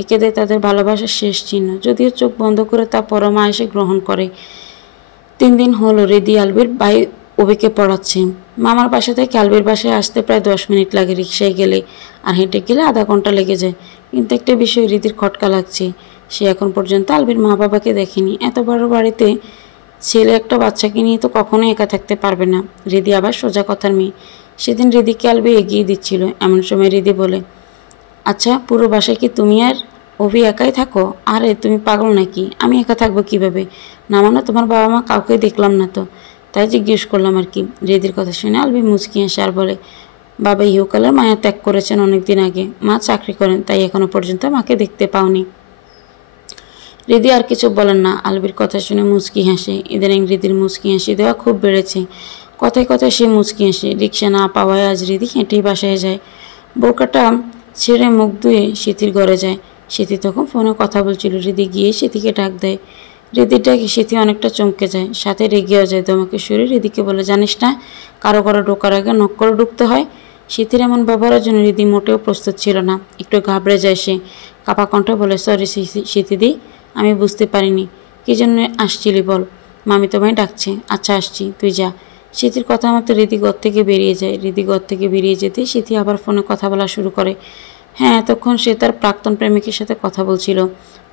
এঁকে দেয় তাদের ভালোবাসার শেষ চিহ্ন, যদিও চোখ বন্ধ করে তা পরমা এসে গ্রহণ করে। 3 দিন হলো হৃদি আলবির ভাই ওবিকে পড়াচ্ছে। মামার বাসা থেকে আলবির বাসায় আসতে প্রায় 10 মিনিট লাগে রিকশায় গেলে, আর হেঁটে গেলে আধা ঘন্টা লেগে যায়। কিন্তু একটা বিষয় হৃদির খটকা লাগছে, সে এখন পর্যন্ত আলবির মা বাবাকে দেখেনি। এত বড় বাড়িতে ছেলে একটা বাচ্চাকে নিয়ে তো কখনোই একা থাকতে পারবে না। হৃদি আবার সোজা কথার মেয়ে। সেদিন হৃদিকে আলবি এগিয়ে দিচ্ছিল। এমন সময় হৃদি বলে, আচ্ছা পুরো বাসায় কি তুমি আর অভি একাই থাকো? আরে তুমি পাগল নাকি? আমি একা থাকবো কিভাবে? না মানে তোমার বাবা মা কাউকে দেখলাম না তো, তাই জিজ্ঞেস করলাম আর কি। হৃদির কথা শুনে আলবি মুচকি হাসে আর বলে, বাবা ইহকালের মায়া ত্যাগ করেছেন অনেকদিন আগে। মা চাকরি করেন, তাই এখনো পর্যন্ত মাকে দেখতে পাওনি। হৃদি আর কিছু বলেন না। আলবির কথা শুনে মুচকি হাসে। ইদানিং হৃদির মুচকি হাসি দেওয়া খুব বেড়েছে। কথায় কথায় সে মুচকি হাসে। রিক্সা না পাওয়ায় আজ হৃদি হেঁটেই বাসায় যায়। বোরকাটা ছেড়ে মুখ ধুয়ে সিথির ঘরে যায়। সিথি তখন ফোনে কথা বলছিল। হৃদি গিয়ে সিথিকে ডাক দেয়। হৃদির ডাকে সিথি অনেকটা চমকে যায়, সাথে রেগেও যায়। দমকে সুরে হৃদিকে বলে, জানিস না কারো ঘরে ঢোকার আগে নক করে ঢুকতে হয়? সিথির এমন ব্যবহারের জন্য হৃদি মোটেও প্রস্তুত ছিল না। একটু ঘাবড়ে যায় সে। কাপা কণ্ঠে বলে, সরি সিথিদি, আমি বুঝতে পারিনি। কী জন্য আসছিলি বল? মামি তোমায় ডাকছে। আচ্ছা আসছি, তুই যা। সিথির কথা মতো হৃদি ঘর থেকে বেরিয়ে যায়। হৃদি ঘর থেকে বেরিয়ে যেতে সিথি আবার ফোনে কথা বলা শুরু করে। হ্যাঁ, এতক্ষণ সে তার প্রাক্তন প্রেমিকের সাথে কথা বলছিল।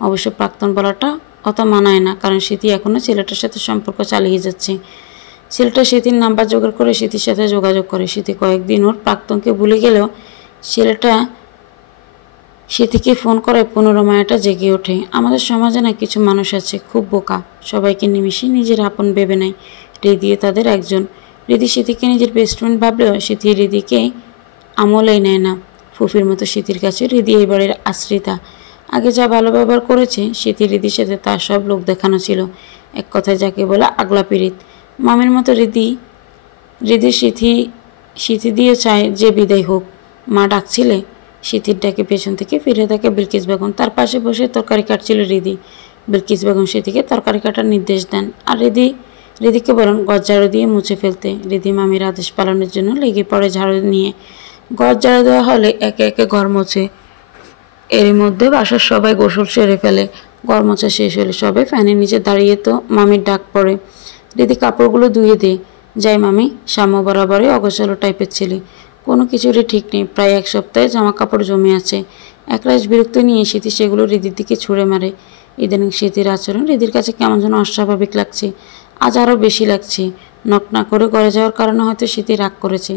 অবশ্য প্রাক্তন বলাটা অত মানায় না, কারণ সিথি এখনও ছেলেটার সাথে সম্পর্ক চালিয়ে যাচ্ছে। ছেলেটা সিথির নাম্বার জোগাড় করে সিথির সাথে যোগাযোগ করে। সিথি কয়েকদিন ওর প্রাক্তনকে ভুলে গেলেও ছেলেটা সিথিকে ফোন করে পুনরমায়াটা জেগে ওঠে। আমাদের সমাজে না কিছু মানুষ আছে খুব বোকা, সবাইকে নিমিশে নিজের আপন ভেবে নেয়। হৃদিও তাদের একজন। হৃদি সিথিকে নিজের বেস্ট ফ্রেন্ড ভাবলেও সিথি হৃদিকে আমলেই নেয় না। ফুফির মতো সিথির কাছে হৃদি এই বাড়ির আশ্রিতা। আগে যা ভালো ব্যবহার করেছে সিথি হৃদির সাথে তার সব লোক দেখানো ছিল। এক কথায় যাকে বলে আগলা পীড়িত। মামের মতো হৃদি সিথি দিয়ে চায় যে বিদায় হোক। মা ডাকছিলে? সিথির ডাকে পেছন থেকে ফিরে থাকে বিলকিস বেগম। তার পাশে বসে তরকারি কাটছিল হৃদি। বিলকিস বেগম সিথিকে তরকারি কাটার নির্দেশ দেন আর হৃদিকে বলেন ঘর ঝাড়ু দিয়ে মুছে ফেলতে। হৃদি মামির আদেশ পালনের জন্য লেগে পড়ে ঝাড়ু নিয়ে। ঘর ঝাড়ু দেওয়া হলে একে একে ঘর মোছে। এরই মধ্যে বাসার সবাই গোসল সেরে ফেলে। ঘর মোছা শেষ হলে সবাই ফ্যানের নিচে দাঁড়িয়ে তো মামির ডাক পড়ে। হৃদি কাপড়গুলো ধুয়ে দেয়। যাই মামি, সাম্য বরাবরই অগোছালো টাইপের ছেলে, কোনো কিছুরই ঠিক নেই। প্রায় এক সপ্তাহে জামা কাপড় জমে আছে। একরাশ বিরক্ত নিয়ে সিথি সেগুলো হৃদির দিকে ছুঁড়ে মারে। ইদানিং সিথির আচরণ হৃদির কাছে কেমন যেন অস্বাভাবিক লাগছে। আজ আরও বেশি লাগছে। নক না করে ঘরে যাওয়ার কারণে হয়তো সিথি রাগ করেছে।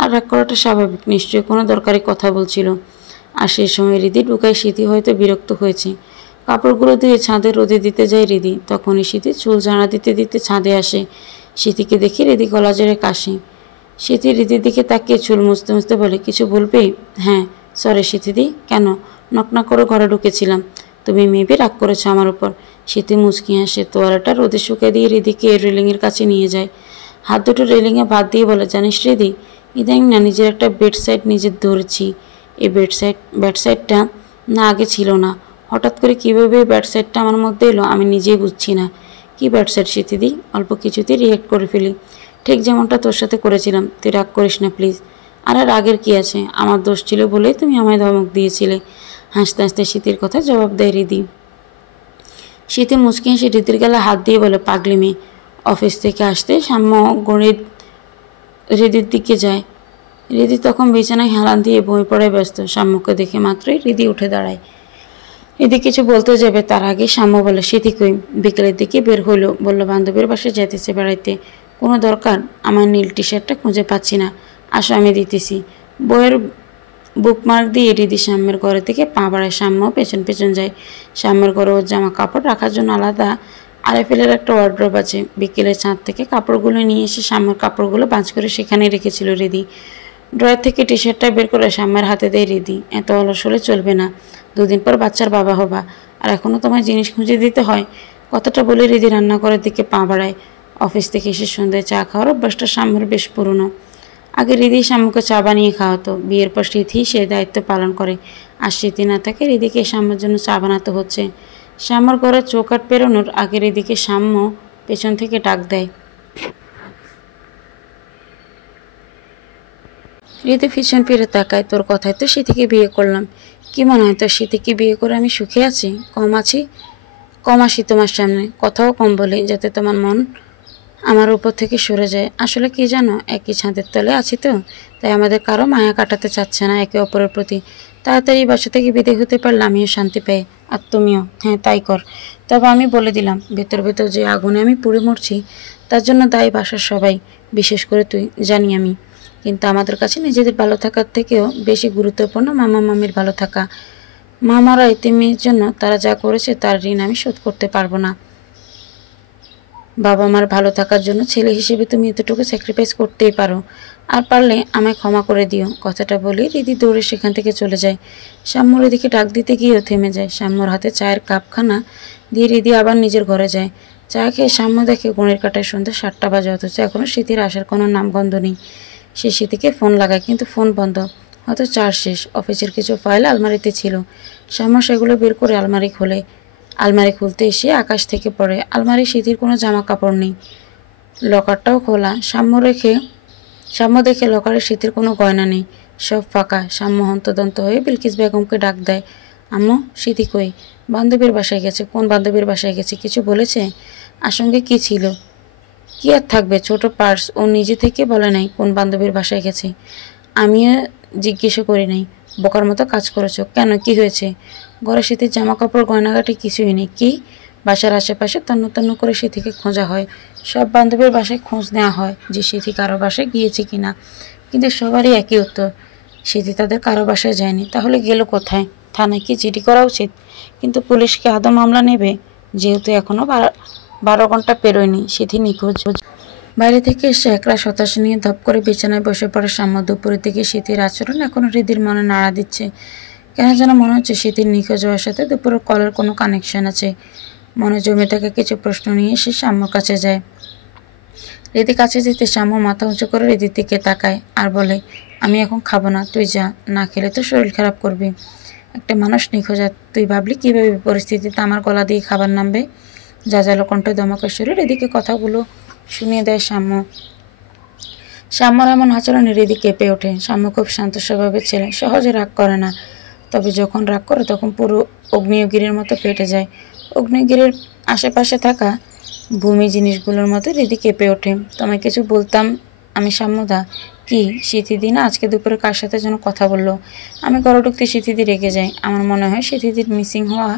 আর রাগ করাটা স্বাভাবিক, নিশ্চয়ই কোনো দরকারি কথা বলছিল। আর সেই সময় হৃদি ঢুকায় সিথি হয়তো বিরক্ত হয়েছে। কাপড়গুলো দিয়ে ছাদে রোদে দিতে যায় হৃদি। তখনই সিথি চুল ঝাড়া দিতে দিতে ছাদে আসে। সিথিকে দেখে হৃদি গলা জোরে কাশে। সিথি হৃদির দিকে তাকিয়ে চুল মুছতে মুছতে বলে, কিছু বলবে? হ্যাঁ, সরি সিথিদি। কেন? নক না করে ঘরে ঢুকেছিলাম, তুমি মেবি রাগ করেছো আমার উপর। সিথি মুচকি হাসে। তোয়ারাটা রোদে শুকিয়ে দিয়ে হৃদিকে রেলিংয়ের কাছে নিয়ে যায়। হাত দুটো রেলিংয়ে বাদ দিয়ে বলে, জানিস হৃদি, ইদানিং না নিজের একটা বেডসাইড নিজের ধরেছি। এই বেডসাইডটা না আগে ছিল না। হঠাৎ করে কীভাবে বেডসাইডটা আমার মধ্যে এলো আমি নিজেই বুঝছি না। কি বেডসাইড সিথিদি? অল্প কিছুতেই রিয়েক্ট করে ফেলি, ঠিক যেমনটা তোর সাথে করেছিলাম। তুই রাগ করিস না প্লিজ। আর রাগের কি আছে? আমার দোষ ছিল বলেই তুমি আমায় ধমক দিয়েছিলে। হাসতে হাসতে সিথির কথা জবাব দেয় হৃদি। সিথি মুচকি হেসে হৃদির গালে হাত দিয়ে বলে, পাগলি মেয়ে। অফিস থেকে আসতে সাম্য গণিত হৃদির দিকে যায়। হৃদি তখন বিছানায় হেলান দিয়ে বই পড়ায় ব্যস্ত। সাম্যকে দেখে মাত্রই হৃদি উঠে দাঁড়ায়। হৃদি কিছু বলতে যাবে তার আগে সাম্য বলে, সিথি কই? বিকেলের দিকে বের হইলো, বলল বান্ধবীর বাসায় যেতেছে বেড়াইতে। কোনো দরকার? আমার নীল টি শার্টটা খুঁজে পাচ্ছি না, আসো আমি দিতেছি। বইয়ের বুকমার্ক দিয়ে হৃদি সাম্যের ঘরের থেকে পা বাড়ায়। সাম্য পেছন পেছন যায়। সাম্যের ঘরে ওর জামা কাপড় রাখার জন্য আলাদা আরএফএলের একটা ওয়ার্ড্রোব আছে। বিকেলে ছাদ থেকে কাপড়গুলো নিয়ে এসে সাম্যের কাপড়গুলো বাঁচ করে সেখানে রেখেছিল হৃদি। ড্রয়ার থেকে টি শার্টটা বের করে সাম্যের হাতে দেয় হৃদি। এত অলস হলে চলবে না, দুদিন পর বাচ্চার বাবা হবা, আর এখনও তোমায় জিনিস খুঁজে দিতে হয়। কথাটা বলে হৃদি রান্নাঘরের দিকে পা বাড়ায়। অফিস থেকে এসে সন্ধ্যায় চা খাওয়ার অভ্যাসটা সাম্যের বেশ পুরনো। আগে হৃদি সাম্যকে চা বানিয়ে খাওয়াতো, বিয়ের পর সিথি সেই দায়িত্ব পালন করে। আর সিথি না থাকে হৃদিকে সাম্যের জন্য চা বানাতে হচ্ছে। সাম্যর ঘরে চৌকাঠ পেরোনোর আগে হৃদিকে সাম্য পেছন থেকে ডাক দেয়। হৃদি পিছন ফিরে তাকায়। তোর কথায় তো সিথিকে বিয়ে করলাম। কি মনে হয় তোর সিথিকে বিয়ে করে আমি সুখে আছি? কম আসি তোমার সামনে, কথাও কম বলি, যাতে তোমার মন আমার উপর থেকে সরে যায়। আসলে কি জানো, একই ছাদের তলে আছি তো, তাই আমাদের কারো মায়া কাটাতে চাচ্ছে না একে অপরের প্রতি। তাড়াতাড়ি বাসা থেকে বিদায় হতে পারলে আমিও শান্তি পাই, আর তুমিও। হ্যাঁ তাই কর। তবে আমি বলে দিলাম, ভেতর ভেতর যে আগুনে আমি পুড়ে মরছি তার জন্য দায়ী বাসার সবাই, বিশেষ করে তুই, জানি আমি। কিন্তু আমাদের কাছে নিজেদের ভালো থাকার থেকেও বেশি গুরুত্বপূর্ণ মামা মামির ভালো থাকা। মা মারা এতিম মেয়ের জন্য তারা যা করেছে তার ঋণ আমি শোধ করতে পারবো না। বাবা মার ভালো থাকার জন্য ছেলে হিসেবে তুমি এতটুকু স্যাক্রিফাইস করতেই পারো, আর পারলে আমায় ক্ষমা করে দিও। কথাটা বলে রিদি দৌড়ে সেখান থেকে চলে যায়। শাম্মুর এদিকে ডাক দিতে গিয়েও থেমে যায়। শাম্মুর হাতে চায়ের কাপখানা দিয়ে রিদি আবার নিজের ঘরে যায়। চা খেয়ে শাম্মু দেখে ঘড়ির কাঁটায় সন্ধ্যা 7টা বাজে, অথচ এখনও স্মৃতির আসার কোনো নামগন্ধ নেই। সে স্মৃতিকে ফোন লাগায়, কিন্তু ফোন বন্ধ, হয়তো চার্জ শেষ। অফিসের কিছু ফাইল আলমারিতে ছিল। শাম্মু সেগুলো বের করে আলমারি খুলতে এসে আকাশ থেকে পড়ে। আলমারি স্মৃতির কোনো জামা কাপড় নেই, লকারটাও খোলা। সাম্য দেখে লকারে স্মৃতির কোনো গয়না নেই, সব ফাঁকা। সাম্য হন্তদন্ত হয়ে বিলকিস বেগমকে ডাক দেয়। আম্মু, স্মৃতি কই? বান্ধবীর বাসায় গেছে। কোন বান্ধবীর বাসায় গেছে? কিছু বলেছে? আর সঙ্গে কী ছিল? কি আর থাকবে, ছোট পার্স। ও নিজে থেকে বলে নাই কোন বান্ধবীর বাসায় গেছে। আমিও জিজ্ঞেসও করি নাই। বোকার মতো কাজ করেছো কেন? কি হয়েছে? ঘরে শীতের জামা কাপড় গয়নাগাটি কিছুই নেই। কি? বাসার আশেপাশে তন্ন তন্ন করে স্মৃতিকে খোঁজা হয়। সব বান্ধবীর বাসায় খোঁজ নেওয়া হয় যে স্মৃতি কারো বাসায় গিয়েছে কিনা, কিন্তু সবারই একই উত্তর, স্মৃতি তাদের কারো বাসায় যায়নি। তাহলে গেল কোথায়? থানায় কি চিঠি করা উচিত? কিন্তু পুলিশকে আদৌ মামলা নেবে? যেহেতু এখনও 12 ঘন্টা পেরোয়নি, স্মৃতি নিখোঁজ। বাইরে থেকে এসে একলা হতাশ নিয়ে ধপ করে বিছানায় বসে পড়ে সাম্য। দুপুরের দিকে স্মৃতির আচরণ এখনও হৃদির মনে নাড়া দিচ্ছে। কেন যেন মনে হচ্ছে স্মৃতির নিখোঁজ হওয়ার সাথে দুপুরের কলের কোনো কানেকশন আছে। মনে জমে থাকা কিছু প্রশ্ন নিয়ে সে সাম্যর কাছে যায়। হৃদি কাছে যেতে সাম্য মাথা উঁচু করে হৃদির দিকে তাকায় আর বলে, আমি এখন খাবো না, তুই যা। না খেলে তো শরীর খারাপ করবি। একটা মানুষ নিখোঁজ, আর তুই ভাবলি কীভাবে পরিস্থিতিতে আমার গলা দিয়ে খাবার নামবে? জাজালো কণ্ঠে দমকেশ্বরী হৃদিকে কথাগুলো শুনিয়ে দেয় সাম্য। সাম্যর এমন আচরণে হৃদি কেঁপে ওঠে। সাম্য খুব শান্ত স্বভাবের ছেলে, সহজে রাগ করে না। তবে যখন রাগ করে তখন পুরো অগ্নিয়গিরির মতো ফেটে যায়। অগ্নিগিরির আশেপাশে থাকা ভূমি জিনিসগুলোর মতো হৃদি কেঁপে ওঠে। তোমায় কিছু বলতাম আমি সাম্যদা। কি? স্মৃতিদি না আজকে দুপুরে কার সাথে যেন কথা বললো। আমি ঘরে ঢুকতে স্মৃতিদি রেগে যায়। আমার মনে হয় স্মৃতিদির মিসিং হওয়া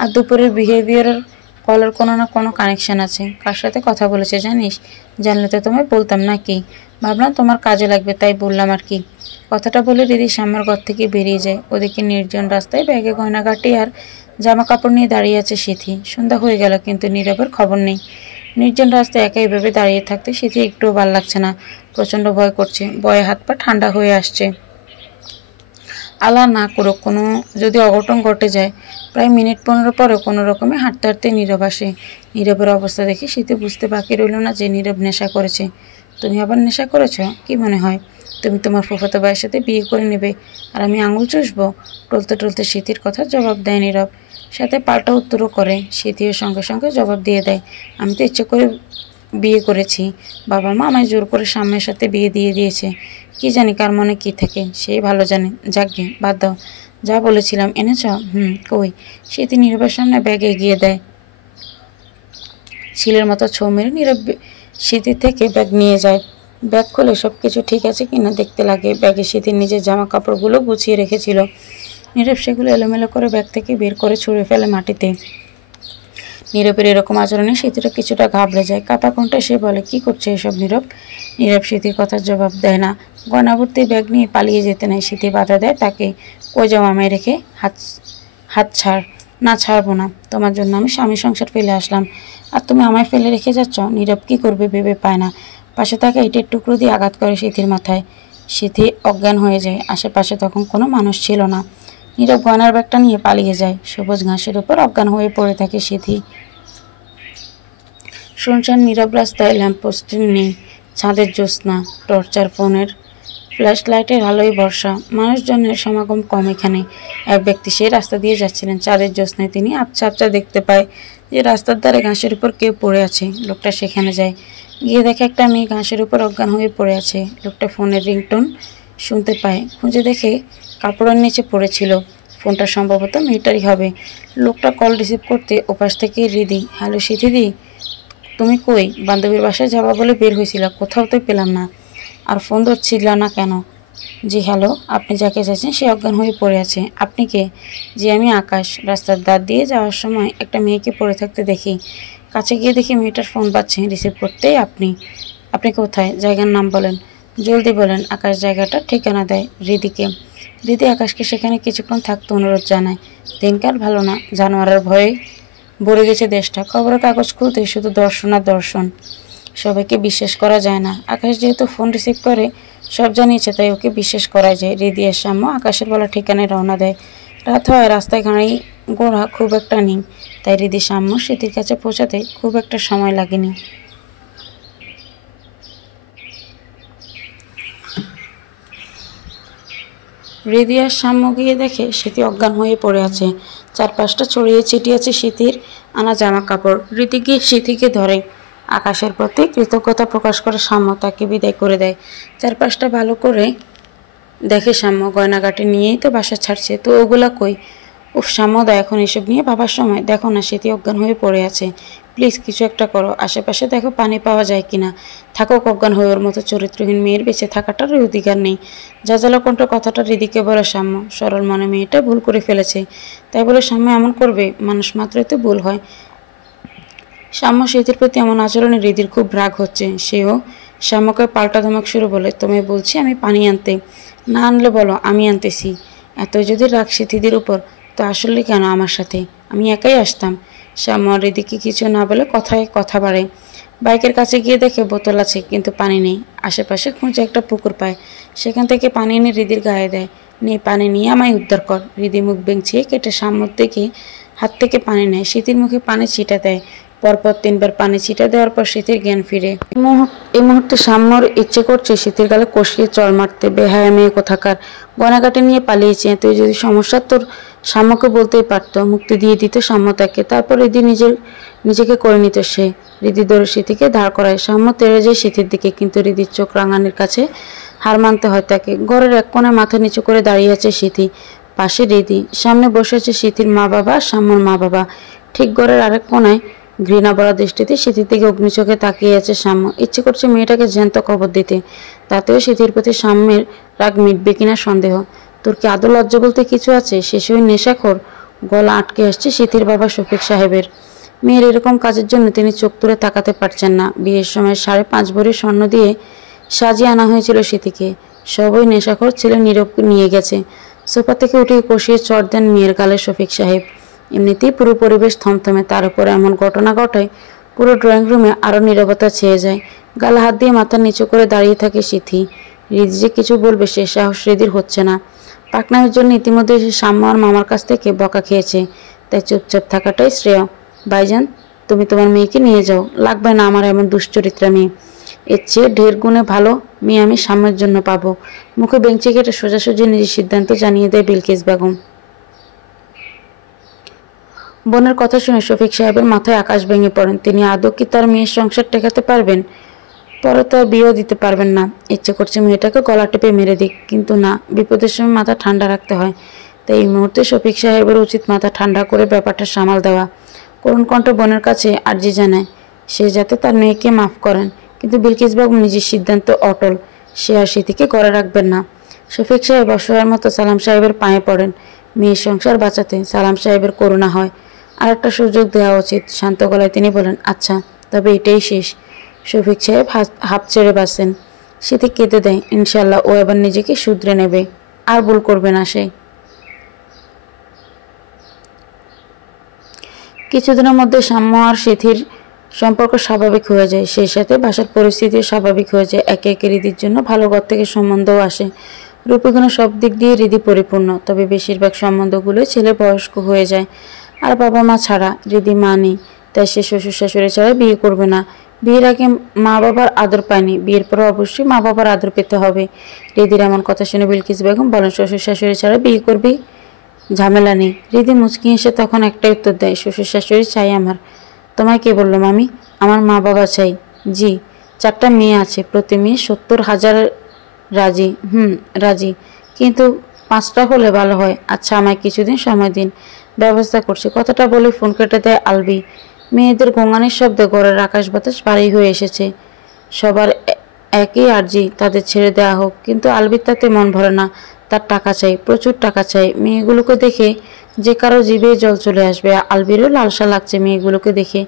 আর দুপুরের বিহেভিয়ারের কলের কোনো না কোনো কানেকশান আছে। কার সাথে কথা বলেছে জানিস? জানলে তো তোমায় বলতাম না। কি? ভাবলাম তোমার কাজে লাগবে তাই বললাম আর কি। কথাটা বলে দিদি সাম্যের ঘর থেকে বেরিয়ে যায়। ওদিকে নির্জন রাস্তায় ব্যাগে গয়নাগাটি আর জামা কাপড় নিয়ে দাঁড়িয়ে আছে স্মৃতি। সন্ধ্যা হয়ে গেল, কিন্তু নীরবের খবর নেই। নির্জন রাস্তায় একা এভাবে দাঁড়িয়ে থাকতে স্মৃতি একটুও ভাল লাগছে না। প্রচণ্ড ভয় করছে। ভয়ে হাত পা ঠান্ডা হয়ে আসছে। আল্লাহ না করুক কোনো যদি অঘটন ঘটে যায়। প্রায় মিনিট 15 পরে কোনো রকমে হাঁটতে হাঁটতে নীরব আসে। নীরবের অবস্থা দেখে স্মৃতি বুঝতে বাকি রইল না যে নীরব নেশা করেছে। তুমি আবার নেশা করেছ? কি মনে হয় তুমি তোমার ফুফাতো ভাইয়ের সাথে বিয়ে করে নেবে আর আমি আঙুল চুষবো? টলতে টলতে স্মৃতির কথা জবাব দেয় নীরব। সাথে পাল্টা উত্তরও করে। স্মৃতিও সঙ্গে সঙ্গে জবাব দিয়ে দেয়, আমি তো ইচ্ছে করে বিয়ে করেছি। বাবা মা আমায় জোর করে সাম্যের সাথে বিয়ে দিয়ে দিয়েছে। কি জানি কার মনে কি থাকে, সেই ভালো জানে। যাকগে, বাদ দাও। যা বলেছিলাম এনেছ? কই? স্মৃতি নীরবের সামনে ব্যাগ এগিয়ে দেয়। ছিলের মতো ছৌ মেরে নীরব স্মৃতি থেকে ব্যাগ নিয়ে যায়। ব্যাগ খুলে সব কিছু ঠিক আছে কিনা দেখতে লাগে। ব্যাগে স্মৃতির নিজের জামা কাপড়গুলো গুছিয়ে রেখেছিল। নীরব সেগুলো এলোমেলো করে ব্যাগ থেকে বের করে ছুঁড়ে ফেলে মাটিতে। নীরবের এরকম আচরণে স্মৃতিটা কিছুটা ঘাবড়ে যায়। কাপা কণ্ঠে সে বলে, কি করছে এসব নীরব? নীরব স্মৃতির কথার জবাব দেয় না। গয়নাভর্তি ব্যাগ নিয়ে পালিয়ে যেতে নেয়। স্মৃতি বাধা দেয় তাকে। কই যাও আমায় রেখে? হাত ছাড়। না, ছাড়বো না। তোমার জন্য আমি স্বামী সংসার ফেলে আসলাম, আর তুমি আমায় ফেলে রেখে যাচ্ছ? নীরব কি করবে ভেবে পায় না। পাশে থাকা ইটের টুকরো দিয়ে আঘাত করে স্মৃতির মাথায়। স্মৃতি অজ্ঞান হয়ে যায়। আশেপাশে তখন কোনো মানুষ ছিল না। নীরব গয়নার ব্যাগটা নিয়ে পালিয়ে যায়। সবুজ ঘাসের উপর অজ্ঞান হয়ে পড়ে থাকে স্মৃতি। শুনছেন নীরব রাস্তায়, ল্যাম্পপোস্ট নেই, ছাদের জ্যোৎস্না, টর্চার ফোনের ফ্ল্যাশ লাইটের আলোয় বর্ষা। মানুষজনের সমাগম কম এখানে। এক ব্যক্তি সেই রাস্তা দিয়ে যাচ্ছিলেন। চাঁদের জ্যোৎস্নায় তিনি আবছা আবছা দেখতে পায় যে রাস্তার ধারে ঘাসের উপর কেউ পড়ে আছে। লোকটা সেখানে যায়। গিয়ে দেখে একটা মেয়ে ঘাসের উপর অজ্ঞান হয়ে পড়ে আছে। লোকটা ফোনের রিংটোন শুনতে পায়। খুঁজে দেখে কাপড়ের নিচে পড়েছিল। ফোনটা সম্ভবত মেয়েটারই হবে। লোকটা কল রিসিভ করতে ওপাশ থেকে রিদি। হ্যালো সিথিদি, তুমি কই? বান্ধবীর বাসায় যাবা বলে বের হয়েছিল, কোথাও তো পেলাম না। আর ফোন ধরছিল না কেন? জি হ্যালো, আপনি যাকে চাইছেন সে অজ্ঞান হয়ে পড়ে আছে। আপনি কে? জি আমি আকাশ। রাস্তার ধার দিয়ে যাওয়ার সময় একটা মেয়েকে পড়ে থাকতে দেখি। কাছে গিয়ে দেখি মেয়েটার ফোন পাচ্ছে। রিসিভ করতেই আপনি। আপনি কোথায়? জায়গার নাম বলেন। জলদি বলেন। আকাশ জায়গাটা ঠিকানা দেয় হৃদিকে। হৃদি আকাশকে সেখানে কিছুক্ষণ থাকতে অনুরোধ জানায়। দিনকাল ভালো না, জানোয়ারের ভয়ে ভরে গেছে দেশটা। খবরের কাগজ খুলতেই শুধু দর্শন আর দর্শন। সবাইকে বিশ্বাস করা যায় না। আকাশ যেহেতু ফোন রিসিভ করে সব জানিয়েছে, তাই ওকে বিশ্বাস করা যায়। হৃদি আর সাম্য আকাশের বলা ঠিকানায় রওনা দেয়। রাত হয়, রাস্তায় গাড়ি ঘোড়া খুব একটা নেই, তাই হৃদি সাম্য স্মৃতির কাছে পৌঁছাতে খুব একটা সময় লাগেনি। হৃদি আর সাম্য গিয়ে দেখে স্মৃতি অজ্ঞান হয়ে পড়ে আছে। চারপাশটা ছড়িয়ে ছিটিয়ে আছে স্মৃতির আনা জামা কাপড়। হৃদি গিয়ে স্মৃতিকে ধরে। আকাশের প্রতি কৃতজ্ঞতা প্রকাশ করে সাম্য তাকে বিদায় করে দেয়। চারপাশটা ভালো করে দেখে সাম্য। গয়নাগাটি নিয়েই তো বাসা ছাড়ছে, তো ওগুলা কই? উফ সাম্যদা, এখন এসব নিয়ে ভাবার সময়? দেখো না, স্মৃতি অজ্ঞান হয়ে পড়ে আছে। প্লিজ কিছু একটা করো। আশেপাশে দেখো পানি পাওয়া যায় কিনা। থাকুক অজ্ঞান হয়ে, ওর মতো চরিত্রহীন মেয়ের বেঁচে থাকাটার অধিকার নেই। জাজালো কণ্ঠ কথাটা হৃদিকে বলে সাম্য। সরল মনে মেয়েটা ভুল করে ফেলেছে, তাই বলে সাম্য এমন করবে? মানুষ মাত্রই তো ভুল হয়। সাম্য স্মৃতির প্রতি এমন আচরণে হৃদির খুব রাগ হচ্ছে। সেও সাম্যকে পাল্টা ধমক শুরু বলে, তোমায় বলছি আমি পানি আনতে, না আনলে বলো আমি আনতেছি। এতই যদি রাগ স্মৃতিদের উপর, তো আসলে কেন আমার সাথে? আমি একাই আসতাম। সাম্য আর হৃদিকে কিছু না বলে কথায় কথা বাড়ে। বাইকের কাছে গিয়ে দেখে বোতল আছে, কিন্তু পানি নেই। আশেপাশে খুঁজে একটা পুকুর পায়, সেখান থেকে পানি এনে হৃদির গায়ে দেয়। নিয়ে পানি নিয়ে আমায় উদ্ধার কর। হৃদি মুখ বেঞ্চিয়ে কেটে সাম্যর থেকে হাত থেকে পানি নেয়, স্মৃতির মুখে পানি ছিটা দেয়। পরপর 3বার পানি ছিটা দেওয়ার পর স্মৃতির জ্ঞান ফিরে। এই মুহূর্তে সাম্যর ইচ্ছে করছে স্মৃতির গালে কষিয়ে চড় মারতে। বেহায়া মেয়ে কোথাকার, গয়নাগাটি নিয়ে পালিয়েছে। তুই যদি সমস্যা তোর সাম্যকে বলতেই পারতো, মুক্তি দিয়ে দিত সাম্য তাকে। তারপর হৃদি নিজেকে করে নিত সে। হৃদি দৌড়ে স্মৃতিকে দাঁড় করায়। সাম্য তেড়ে যায় স্মৃতির দিকে, কিন্তু হৃদির চোখ রাঙানির কাছে হার মানতে হয় তাকে। ঘরের এক কোণে মাথা নিচু করে দাঁড়িয়ে আছে স্মৃতি, পাশে হৃদি। সামনে বসে আছে স্মৃতির মা বাবা, সাম্যর মা বাবা। ঠিক ঘরের আরেক কোণায় ঘৃণা ভরা দৃষ্টিতে স্মৃতির দিকে অগ্নিচোখে তাকিয়ে আছে সাম্য। ইচ্ছে করছে মেয়েটাকে জ্যান্ত কবর দিতে, তাতেও স্মৃতির প্রতি সাম্যের রাগ মিটবে কিনা সন্দেহ। তোর কি আদৌ লজ্জা বলতে কিছু আছে? শেষ হয়ে নেশাখোর। গলা আটকে আসছে স্মৃতির বাবা শফিক সাহেবের। মেয়ের এরকম কাজের জন্য তিনি চোখ তুলে তাকাতে পারছেন না। বিয়ের সময় 5.5 ভরি স্বর্ণ দিয়ে সাজিয়ে আনা হয়েছিল স্মৃতিকে। সবই নেশাখোর ছেলে নীরব নিয়ে গেছে। সোফা থেকে উঠে কষিয়ে চড় দেন মেয়ের গালে শফিক সাহেব। এমনিতেই পুরো পরিবেশ থমথমে, তার উপর এমন ঘটনা ঘটায় পুরো ড্রয়িং রুমে আরও নীরবতা ছেয়ে যায়। গালে হাত দিয়ে মাথা নিচু করে দাঁড়িয়ে থাকে সিথি। হৃদি যে কিছু বলবে সে সাহস হৃদির হচ্ছে না। পাকনামের জন্য ইতিমধ্যে সে সাম্য আর মামার কাছ থেকে বকা খেয়েছে, তাই চুপচাপ থাকাটাই শ্রেয়। ভাইজান, তুমি তোমার মেয়েকে নিয়ে যাও, লাগবে না আমার এমন দুশ্চরিত্রা মেয়ে। এর চেয়ে ঢের গুণে ভালো মেয়ে আমি সাম্যের জন্য পাবো। মুখে বেঞ্চি কেটে সোজাসুজি নিজের সিদ্ধান্ত জানিয়ে দেয় বিলকিস বেগম। বোনের কথা শুনে শফিক সাহেবের মাথায় আকাশ ভেঙে পড়েন। তিনি আদৌ কি তার মেয়ের সংসার টেকাতে পারবেন? পরে তো আর বিয়েও দিতে পারবেন না। ইচ্ছে করছে মেয়েটাকে গলা টেপে মেরে দিক, কিন্তু না, বিপদের সময় মাথা ঠান্ডা রাখতে হয়। তাই এই মুহূর্তে শফিক সাহেবের উচিত মাথা ঠান্ডা করে ব্যাপারটা সামাল দেওয়া। করুণ কণ্ঠ বোনের কাছে আর্জি জানায় সে যাতে তার মেয়েকে মাফ করেন, কিন্তু বিলকিস বেগম নিজের সিদ্ধান্ত অটল। সে আর স্মৃতিকে করে রাখবেন না। শফিক সাহেব অসহায়ের মতো সালাম সাহেবের পায়ে পড়েন। মেয়ের সংসার বাঁচাতে সালাম সাহেবের করুণা হয়। আর একটা সুযোগ দেওয়া উচিত। শান্ত গলায় তিনি বলেন, আচ্ছা, তবে এটাই শেষ। শফিক সাহেব হাঁপ ছেড়ে বাঁচেন। স্মৃতি কেঁদে দেয়। ইনশাল্লাহ ও এবার নিজেকে শুধরে নেবে, আর ভুল করবে না সে। কিছুদিনের মধ্যে সাম্য আর স্মৃতির সম্পর্ক স্বাভাবিক হয়ে যায়। সেই সাথে বাসার পরিস্থিতিও স্বাভাবিক হয়ে যায়। একে একে হৃদির জন্য ভালো ঘর থেকে সম্বন্ধও আসে। রূপগুণে সব দিক দিয়ে হৃদি পরিপূর্ণ, তবে বেশিরভাগ সম্বন্ধগুলোই ছেলে বয়স্ক হয়ে যায়। আর বাবা মা ছাড়া হৃদি মা নেই, তাই সে শ্বশুর শাশুড়ি ছাড়া বিয়ে করবে না। বিয়ের আগে মা বাবার আদর পায়নি, বিয়ের পরে অবশ্যই মা বাবার আদর পেতে হবে। হৃদির এমন কথা শুনে বিলকিস বেগম বলেন, শ্বশুর শাশুড়ি ছাড়া বিয়ে করবি, ঝামেলা নেই। হৃদি মুচকি এসে তখন একটাই উত্তর দেয়, শ্বশুর শাশুড়ি চাই আমার। তোমায় কে বললো মামি? আমার মা বাবা চাই। জি। 4টা মেয়ে আছে, প্রতি মেয়ে 70,000 রাজি। রাজি, কিন্তু 5টা হলে ভালো হয়। আচ্ছা, আমায় কিছুদিন সময় দিন, ব্যবস্থা করছি। কথাটা বলে ফোন কেটে দেয় আলবি। মেয়েদের গোঙানির শব্দে ঘরের আকাশ বাতাস ভারী হয়ে এসেছে। সবার একই আর্জি, তাদের ছেড়ে দেওয়া হোক, কিন্তু আলবির তাতে মন ভরে না। তার টাকা চাই, প্রচুর টাকা চাই। মেয়েগুলোকে দেখে যে কারো জিভে জল চলে আসবে। আলবিরও লালসা লাগছে মেয়েগুলোকে দেখে,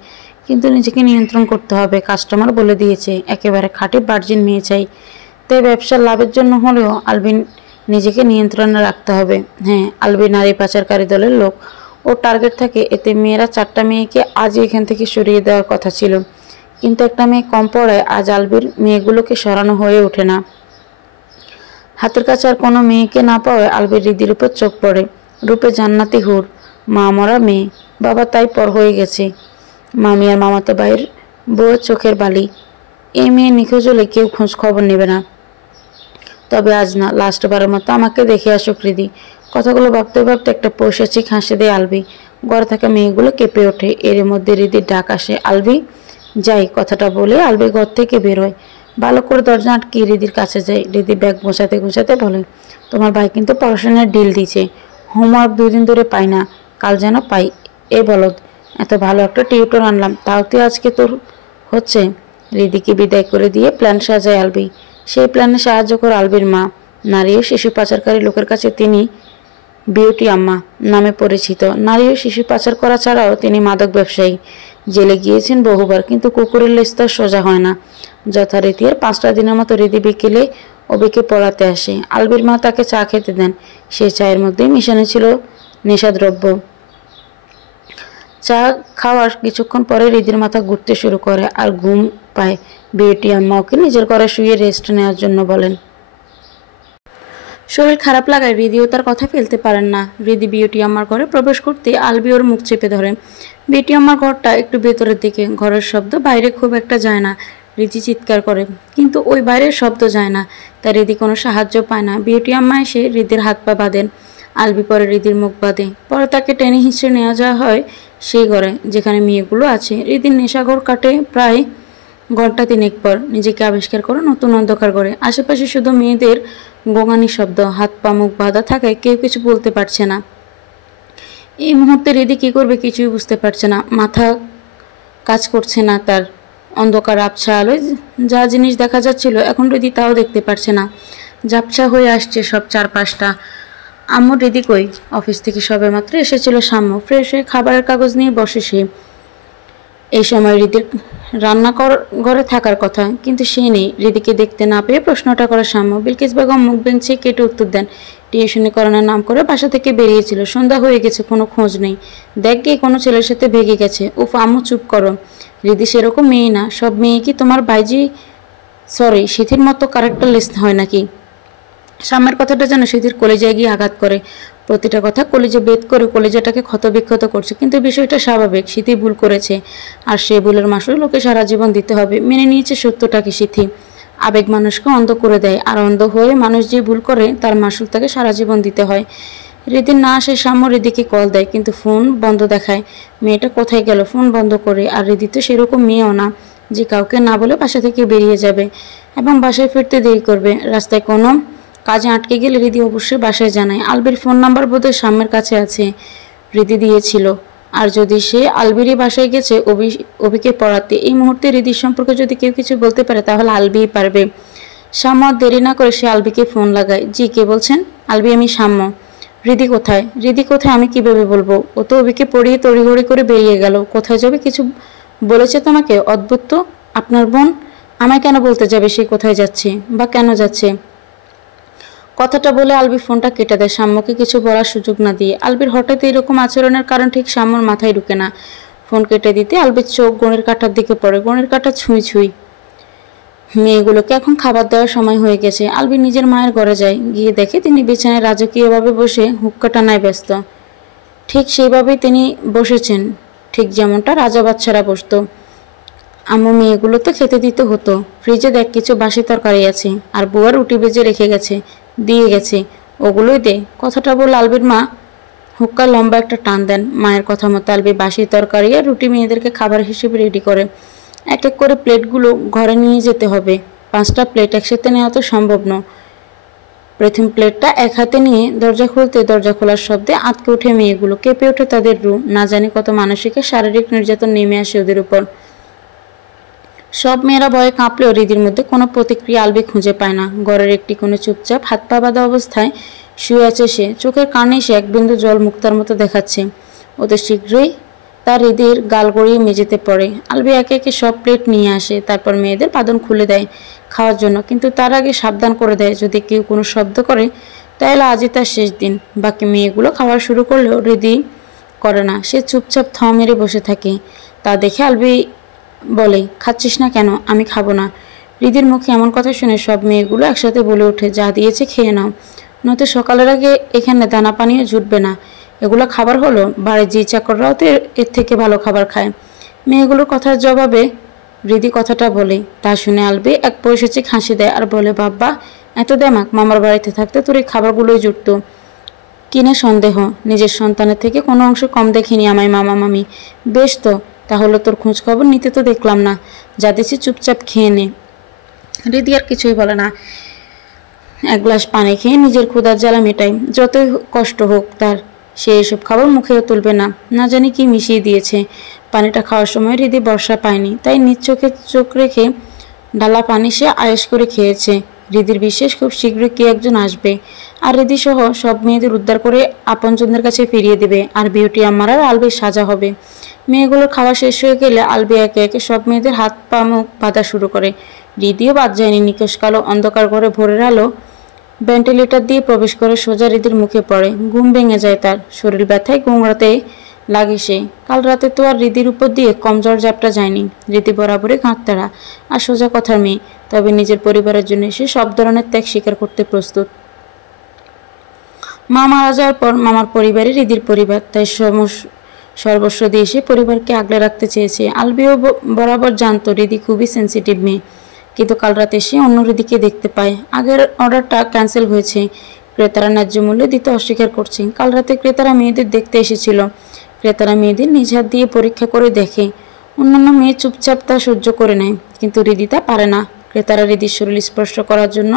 কিন্তু নিজেকে নিয়ন্ত্রণ করতে হবে। কাস্টমার বলে দিয়েছে, একেবারে খাঁটি ভার্জিন মেয়ে চাই। তাই ব্যবসার লাভের জন্য হলেও আলবিন নিজেকে নিয়ন্ত্রণে রাখতে হবে। হ্যাঁ, আলবি নারী পাচারকারী দলের লোক। ওর টার্গেট থাকে এতে মেয়েরা 4টা মেয়েকে আজই এখান থেকে সরিয়ে দেওয়ার কথা ছিল, কিন্তু একটা মেয়ে কম পড়ায় আজ আলবির মেয়েগুলোকে সরানো হয়ে ওঠে না। হাতের কাছে আর কোনো মেয়েকে না পাওয়ায় আলবির হৃদির উপর চোখ পড়ে। রূপে জান্নাতি হুর, মা মরা মেয়ে, বাবা তাই পর হয়ে গেছে। মামি আর মামাতো ভাইয়ের বউয়ের চোখের বালি। এই মেয়ে নিখোঁজ হলে কেউ খোঁজ খবর নেবে না। তবে আজ না, লাস্টবারের মতো আমাকে দেখে আসুক হৃদি। কথাগুলো ভাবতে ভাবতে একটা পৈশাচিক হাসি দেয় আলবি। ঘরে থাকা মেয়েগুলো কেঁপে ওঠে। এর মধ্যে হৃদির ডাক আসে, আলবি যাই। কথাটা বলে আলবি ঘর থেকে বেরোয়। ভালো করে দরজা আটকে হৃদির কাছে যায়। হৃদি ব্যাগ গোছাতে গোছাতে বলে, তোমার ভাই কিন্তু পড়াশোনার ডিল দিয়েছে। হোমওয়ার্ক 2 দিন ধরে পাই না, কাল যেন পাই। এ বলদ, এত ভালো একটা টিউটর আনলাম, তাও তুই আজকে তোর হচ্ছে। হৃদিকে বিদায় করে দিয়ে প্ল্যান সাজায় আলবি। সেই প্ল্যানে সাহায্য করে আলবির মা। নারী ও শিশু পাচারকারী লোকের কাছে তিনি বিউটি আম্মা নামে পরিচিত। নারী ও শিশু পাচার করা ছাড়াও তিনি মাদক ব্যবসায়ী। জেলে গিয়েছেন বহুবার, কিন্তু কুকুরের লেজ তো সোজা হয় না। যথারীতি আর 5টা দিনের মতো হৃদি বিকেলে অবিকে পড়াতে আসে। আলবির মা তাকে চা খেতে দেন। সেই চায়ের মধ্যেই মিশানো ছিল নেশাদ্রব্য। চা খাওয়ার কিছুক্ষণ পরে হৃদির মাথা ঘুরতে শুরু করে আর ঘুম পায়। বিউটি আম্মা ওকে নিজের ঘরে শুয়ে রেস্ট নেওয়ার জন্য বলেন। শরীর খারাপ লাগায় হৃদিও তার কথা ফেলতে পারেন না। হৃদি বিউটি আম্মার ঘরে প্রবেশ করতে আলবি ওর মুখ চেপে ধরে। বিউটি আম্মার ঘরটা একটু ভেতরের দিকে। ঘরের শব্দ বাইরে খুব একটা যায় না। হৃদি চিৎকার করে, কিন্তু ওই বাইরের শব্দ যায় না। তাই হৃদি কোনো সাহায্য পায় না। বিউটি আম্মা এসে হৃদির হাত পা বাঁধেন। আলবি পরে হৃদির মুখ বাঁধে। পরে তাকে টেনে হিঁচড়ে নেওয়া যাওয়া হয় সেই ঘরে যেখানে মেয়েগুলো আছে। হৃদির নেশাঘর কাটে প্রায় ঘন্টা 3 পর। নিজেকে আবিষ্কার করে নতুন অন্ধকার করে। আশেপাশে শুধু মেয়েদের গোঙানি শব্দ। হাত পা মুখ বাঁধা থাকায় কেউ কিছু বলতে পারছে না। এই মুহূর্তে হৃদি কী করবে কিছুই বুঝতে পারছে না। মাথা কাজ করছে না তার। অন্ধকার আবছা আলোয় যা জিনিস দেখা যাচ্ছিল এখন হৃদি তাও দেখতে পারছে না। ঝাপসা হয়ে আসছে সব চারপাশটা। আম্মু হৃদি কই? অফিস থেকে সবে মাত্র এসেছিল সাম্য। ফ্রেশ হয়ে খাবারের কাগজ নিয়ে বসে সে। এই সময় হৃদির ঘরে থাকার কথা, কিন্তু সে নেই। হৃদিকে দেখতে না পেয়ে প্রশ্নটা করে সাম্য। বিলকিস বেগম মুখ বেঞ্চে কেটে উত্তর দেন, টিউশনি করানোর নাম করে বাসা থেকে বেরিয়েছিল। সন্ধ্যা হয়ে গেছে, কোনো খোঁজ নেই। দেখ গিয়ে কোনো ছেলের সাথে ভেগে গেছে। উফ আম্মু চুপ করো। হৃদি সেরকম মেয়ে না। সব মেয়ে কি তোমার বাইজি সিথির মতো ক্যারেক্টারলেস হয় নাকি? সাম্যের কথাটা যেন সিথির কলেজায় গিয়ে আঘাত করে। প্রতিটা কথা কলেজে বেদ করে কলেজাটাকে ক্ষতবিক্ষত করছে। কিন্তু বিষয়টা স্বাভাবিক। সিথি ভুল করেছে, আর সে ভুলের মাসুল লোকে সারা জীবন দিতে হবে। মেনে নিয়েছে সত্যটাকে সিথি। আবেগ মানুষকে অন্ধ করে দেয়, আর অন্ধ হয়ে মানুষ যে ভুল করে তার মাসুল তাকে সারা জীবন দিতে হয়। হৃদির না আসে সাম্য হৃদিকে কল দেয়, কিন্তু ফোন বন্ধ দেখায়। মেয়েটা কোথায় গেল? ফোন বন্ধ করে। আর হৃদি তো সেরকম মেয়েও না যে কাউকে না বলে বাসা থেকে বেরিয়ে যাবে এবং বাসায় ফিরতে দেরি করবে। রাস্তায় কোনো কাজে আটকে গেলে হৃদি অবশ্যই বাসায় জানায়। আলবির ফোন নাম্বার বোধহয় সাম্যের কাছে আছে, হৃদি দিয়েছিল। আর যদি সে আলবিরই বাসায় গেছে অভিকে পড়াতে, এই মুহূর্তে হৃদির সম্পর্কে যদি কেউ কিছু বলতে পারে তাহলে আলবিই পারবে। সাম্য দেরি না করে সে আলবিকে ফোন লাগায়। জি, কে বলছেন? আলবি, আমি সাম্য। হৃদি কোথায়? হৃদি কোথায় আমি কিভাবে বলবো? ও তো অভিকে পড়িয়ে তড়িঘড়ি করে বেরিয়ে গেল। কোথায় যাবে কিছু বলেছে তোমাকে? অদ্ভুত তো। আপনার বোন আমায় কেন বলতে যাবে সে কোথায় যাচ্ছে বা কেন যাচ্ছে? কথাটা বলে আলবি ফোনটা কেটে দেয়, সাম্যকে কিছু বলার সুযোগ না দিয়ে। আলবির হঠাৎ এরকম আচরণের কারণ ঠিক সাম্যর মাথায় ঢুকে না। ফোন কেটে দিতে আলবির চোখ গণের কাঁটার দিকে পড়ে। গণের কাঁটা ছুঁই ছুঁই। মেয়েগুলোকে এখন খাবার দেওয়ার সময় হয়ে গেছে। আলবি নিজের মায়ের ঘরে যায়। গিয়ে দেখে তিনি বিছানায় রাজকীয়ভাবে বসে হুক্কা টানায় ব্যস্ত। ঠিক সেইভাবেই তিনি বসেছেন, ঠিক যেমনটা রাজা বাচ্চারা বসত। আম্মু, মেয়েগুলো তো খেতে দিতে হতো। ফ্রিজে দেখ কিছু বাসি তরকারি আছে, আর বুয়া রুটি ভেজে রেখে গেছে, দিয়ে গেছে, ওগুলোই দে। কথাটা বলে আলবির মা হুক্কা লম্বা একটা টান দেন। মায়ের কথা মতো আলবি বাসি তরকারি আর রুটি মেয়েদেরকে খাবার হিসেবে রেডি করে। এক এক করে প্লেটগুলো ঘরে নিয়ে যেতে হবে। 5টা প্লেট একসাথে নেওয়া তো সম্ভব নয়। প্রথম প্লেটটা এক হাতে নিয়ে দরজা খুলতে দরজা খোলার শব্দে আঁতকে ওঠে মেয়েগুলো। কেঁপে ওঠে তাদের রু। না জানি কত মানসিক শারীরিক নির্যাতন নেমে আসে ওদের উপর। সব মেয়েরা ভয়ে কাঁপলেও হৃদির মধ্যে কোনো প্রতিক্রিয়া আলবি খুঁজে পায় না। ঘরের একটি কোনো চুপচাপ হাত পা বাঁধা অবস্থায় শুয়ে আছে সে। চোখের কানে সে এক বিন্দু জল মুক্তার মতো দেখাচ্ছে। ওদের শীঘ্রই তার হৃদির গাল গড়িয়ে মেঝেতে পড়ে। আলবি একে একে সব প্লেট নিয়ে আসে, তারপর মেয়েদের পাদন খুলে দেয়। খাওয়ার জন্য, কিন্তু তার আগে সাবধান করে দেয় যদি কেউ কোনো শব্দ করে তাহলে আজই তার শেষ দিন। বাকি মেয়েগুলো খাওয়া শুরু করলেও হৃদি করে না, সে চুপচাপ থ মেরে বসে থাকে। তা দেখে আলবি বলে, খাচ্ছিস না কেন? আমি খাবো না। হৃদির মুখে এমন কথা শুনে সব মেয়েগুলো একসাথে বলে ওঠে, যা দিয়েছে খেয়ে নাও, নয়তো সকালের আগে এখানে দানা পানিও জুটবে না। এগুলো খাবার হলো? বাড়ির জি চাকররাও তো এর থেকে ভালো খাবার খায়। মেয়েগুলোর কথার জবাবে হৃদি কথাটা বলে। তা শুনে আলবি এক পৈশাচিক হাসি দেয় আর বলে, বাব্বা এত দেমাক, মামার বাড়িতে থাকতে তোর এই খাবারগুলোই জুটতো। কিনে সন্দেহ, নিজের সন্তানের থেকে কোনো অংশ কম দেখিনি আমায় মামা মামি। বেশ তো, তাহলে তোর খোঁজ খবর নিতে তো দেখলাম না, যা দেখছি চুপচাপ খেয়ে নে। হৃদি আর কিছুই বলে না, এক গ্লাস পানি খেয়ে নিজের ক্ষুধার জ্বালা মেটায়। যতই কষ্ট হোক তার, সে এসব খাবার মুখেও তুলবে না। না জানি কি মিশিয়ে দিয়েছে। পানিটা খাওয়ার সময় হৃদি বর্ষা পায়নি, তাই নিজ চোখে চোখ রেখে ডালা পানি সে আয়েশ করে খেয়েছে। হৃদির বিশ্বাস খুব শীঘ্রই কে একজন আসবে আর হৃদি সহ সব মেয়েদের উদ্ধার করে আপনজনদের কাছে ফিরিয়ে দেবে, আর বিউটি আম্মার আর আলবির সাজা হবে। মেয়েগুলোর খাওয়া শেষ হয়ে গেলে আলবি একে একে সব মেয়েদের হাত পা মুখ বাঁধা শুরু করে। হৃদিও বাদ যায়নি। নিকশ কালো অন্ধকার ঘরে ভোরের আলো ভেন্টিলেটর দিয়ে প্রবেশ করে সোজা হৃদির মুখে পড়ে। ঘুম ভেঙে যায় তার, শরীর ব্যথায় গোংড়াতে লাগে সে। কাল রাতে তো আর হৃদির উপর দিয়ে কমজোর ঝাপটা যায়নি। হৃদি বরাবরই ঘাঁটতারা আর সোজা কথার মেয়ে, তবে নিজের পরিবারের জন্য সে সব ধরনের ত্যাগ স্বীকার করতে প্রস্তুত। মা মারা যাওয়ার পর মামার পরিবারই হৃদির পরিবার, তাই সর্বস্ব দিয়ে সে পরিবারকে আগলে রাখতে চেয়েছে। আলবিও বরাবর জানতো হৃদি খুবই সেন্সিটিভ মেয়ে, কিন্তু কাল রাতে সে অন্য হৃদিকে দেখতে পায়। আগের অর্ডারটা ক্যান্সেল হয়েছে, ক্রেতারা ন্যায্য মূল্যে দিতে অস্বীকার করছে। কাল রাতে ক্রেতারা মেয়েদের দেখতে এসেছিল, ক্রেতারা মেয়েদের নিজ হাত দিয়ে পরীক্ষা করে দেখে। অন্যান্য মেয়ে চুপচাপ তা সহ্য করে নেয়, কিন্তু হৃদি তা পারে না। ক্রেতারা হৃদির শরীর স্পর্শ করার জন্য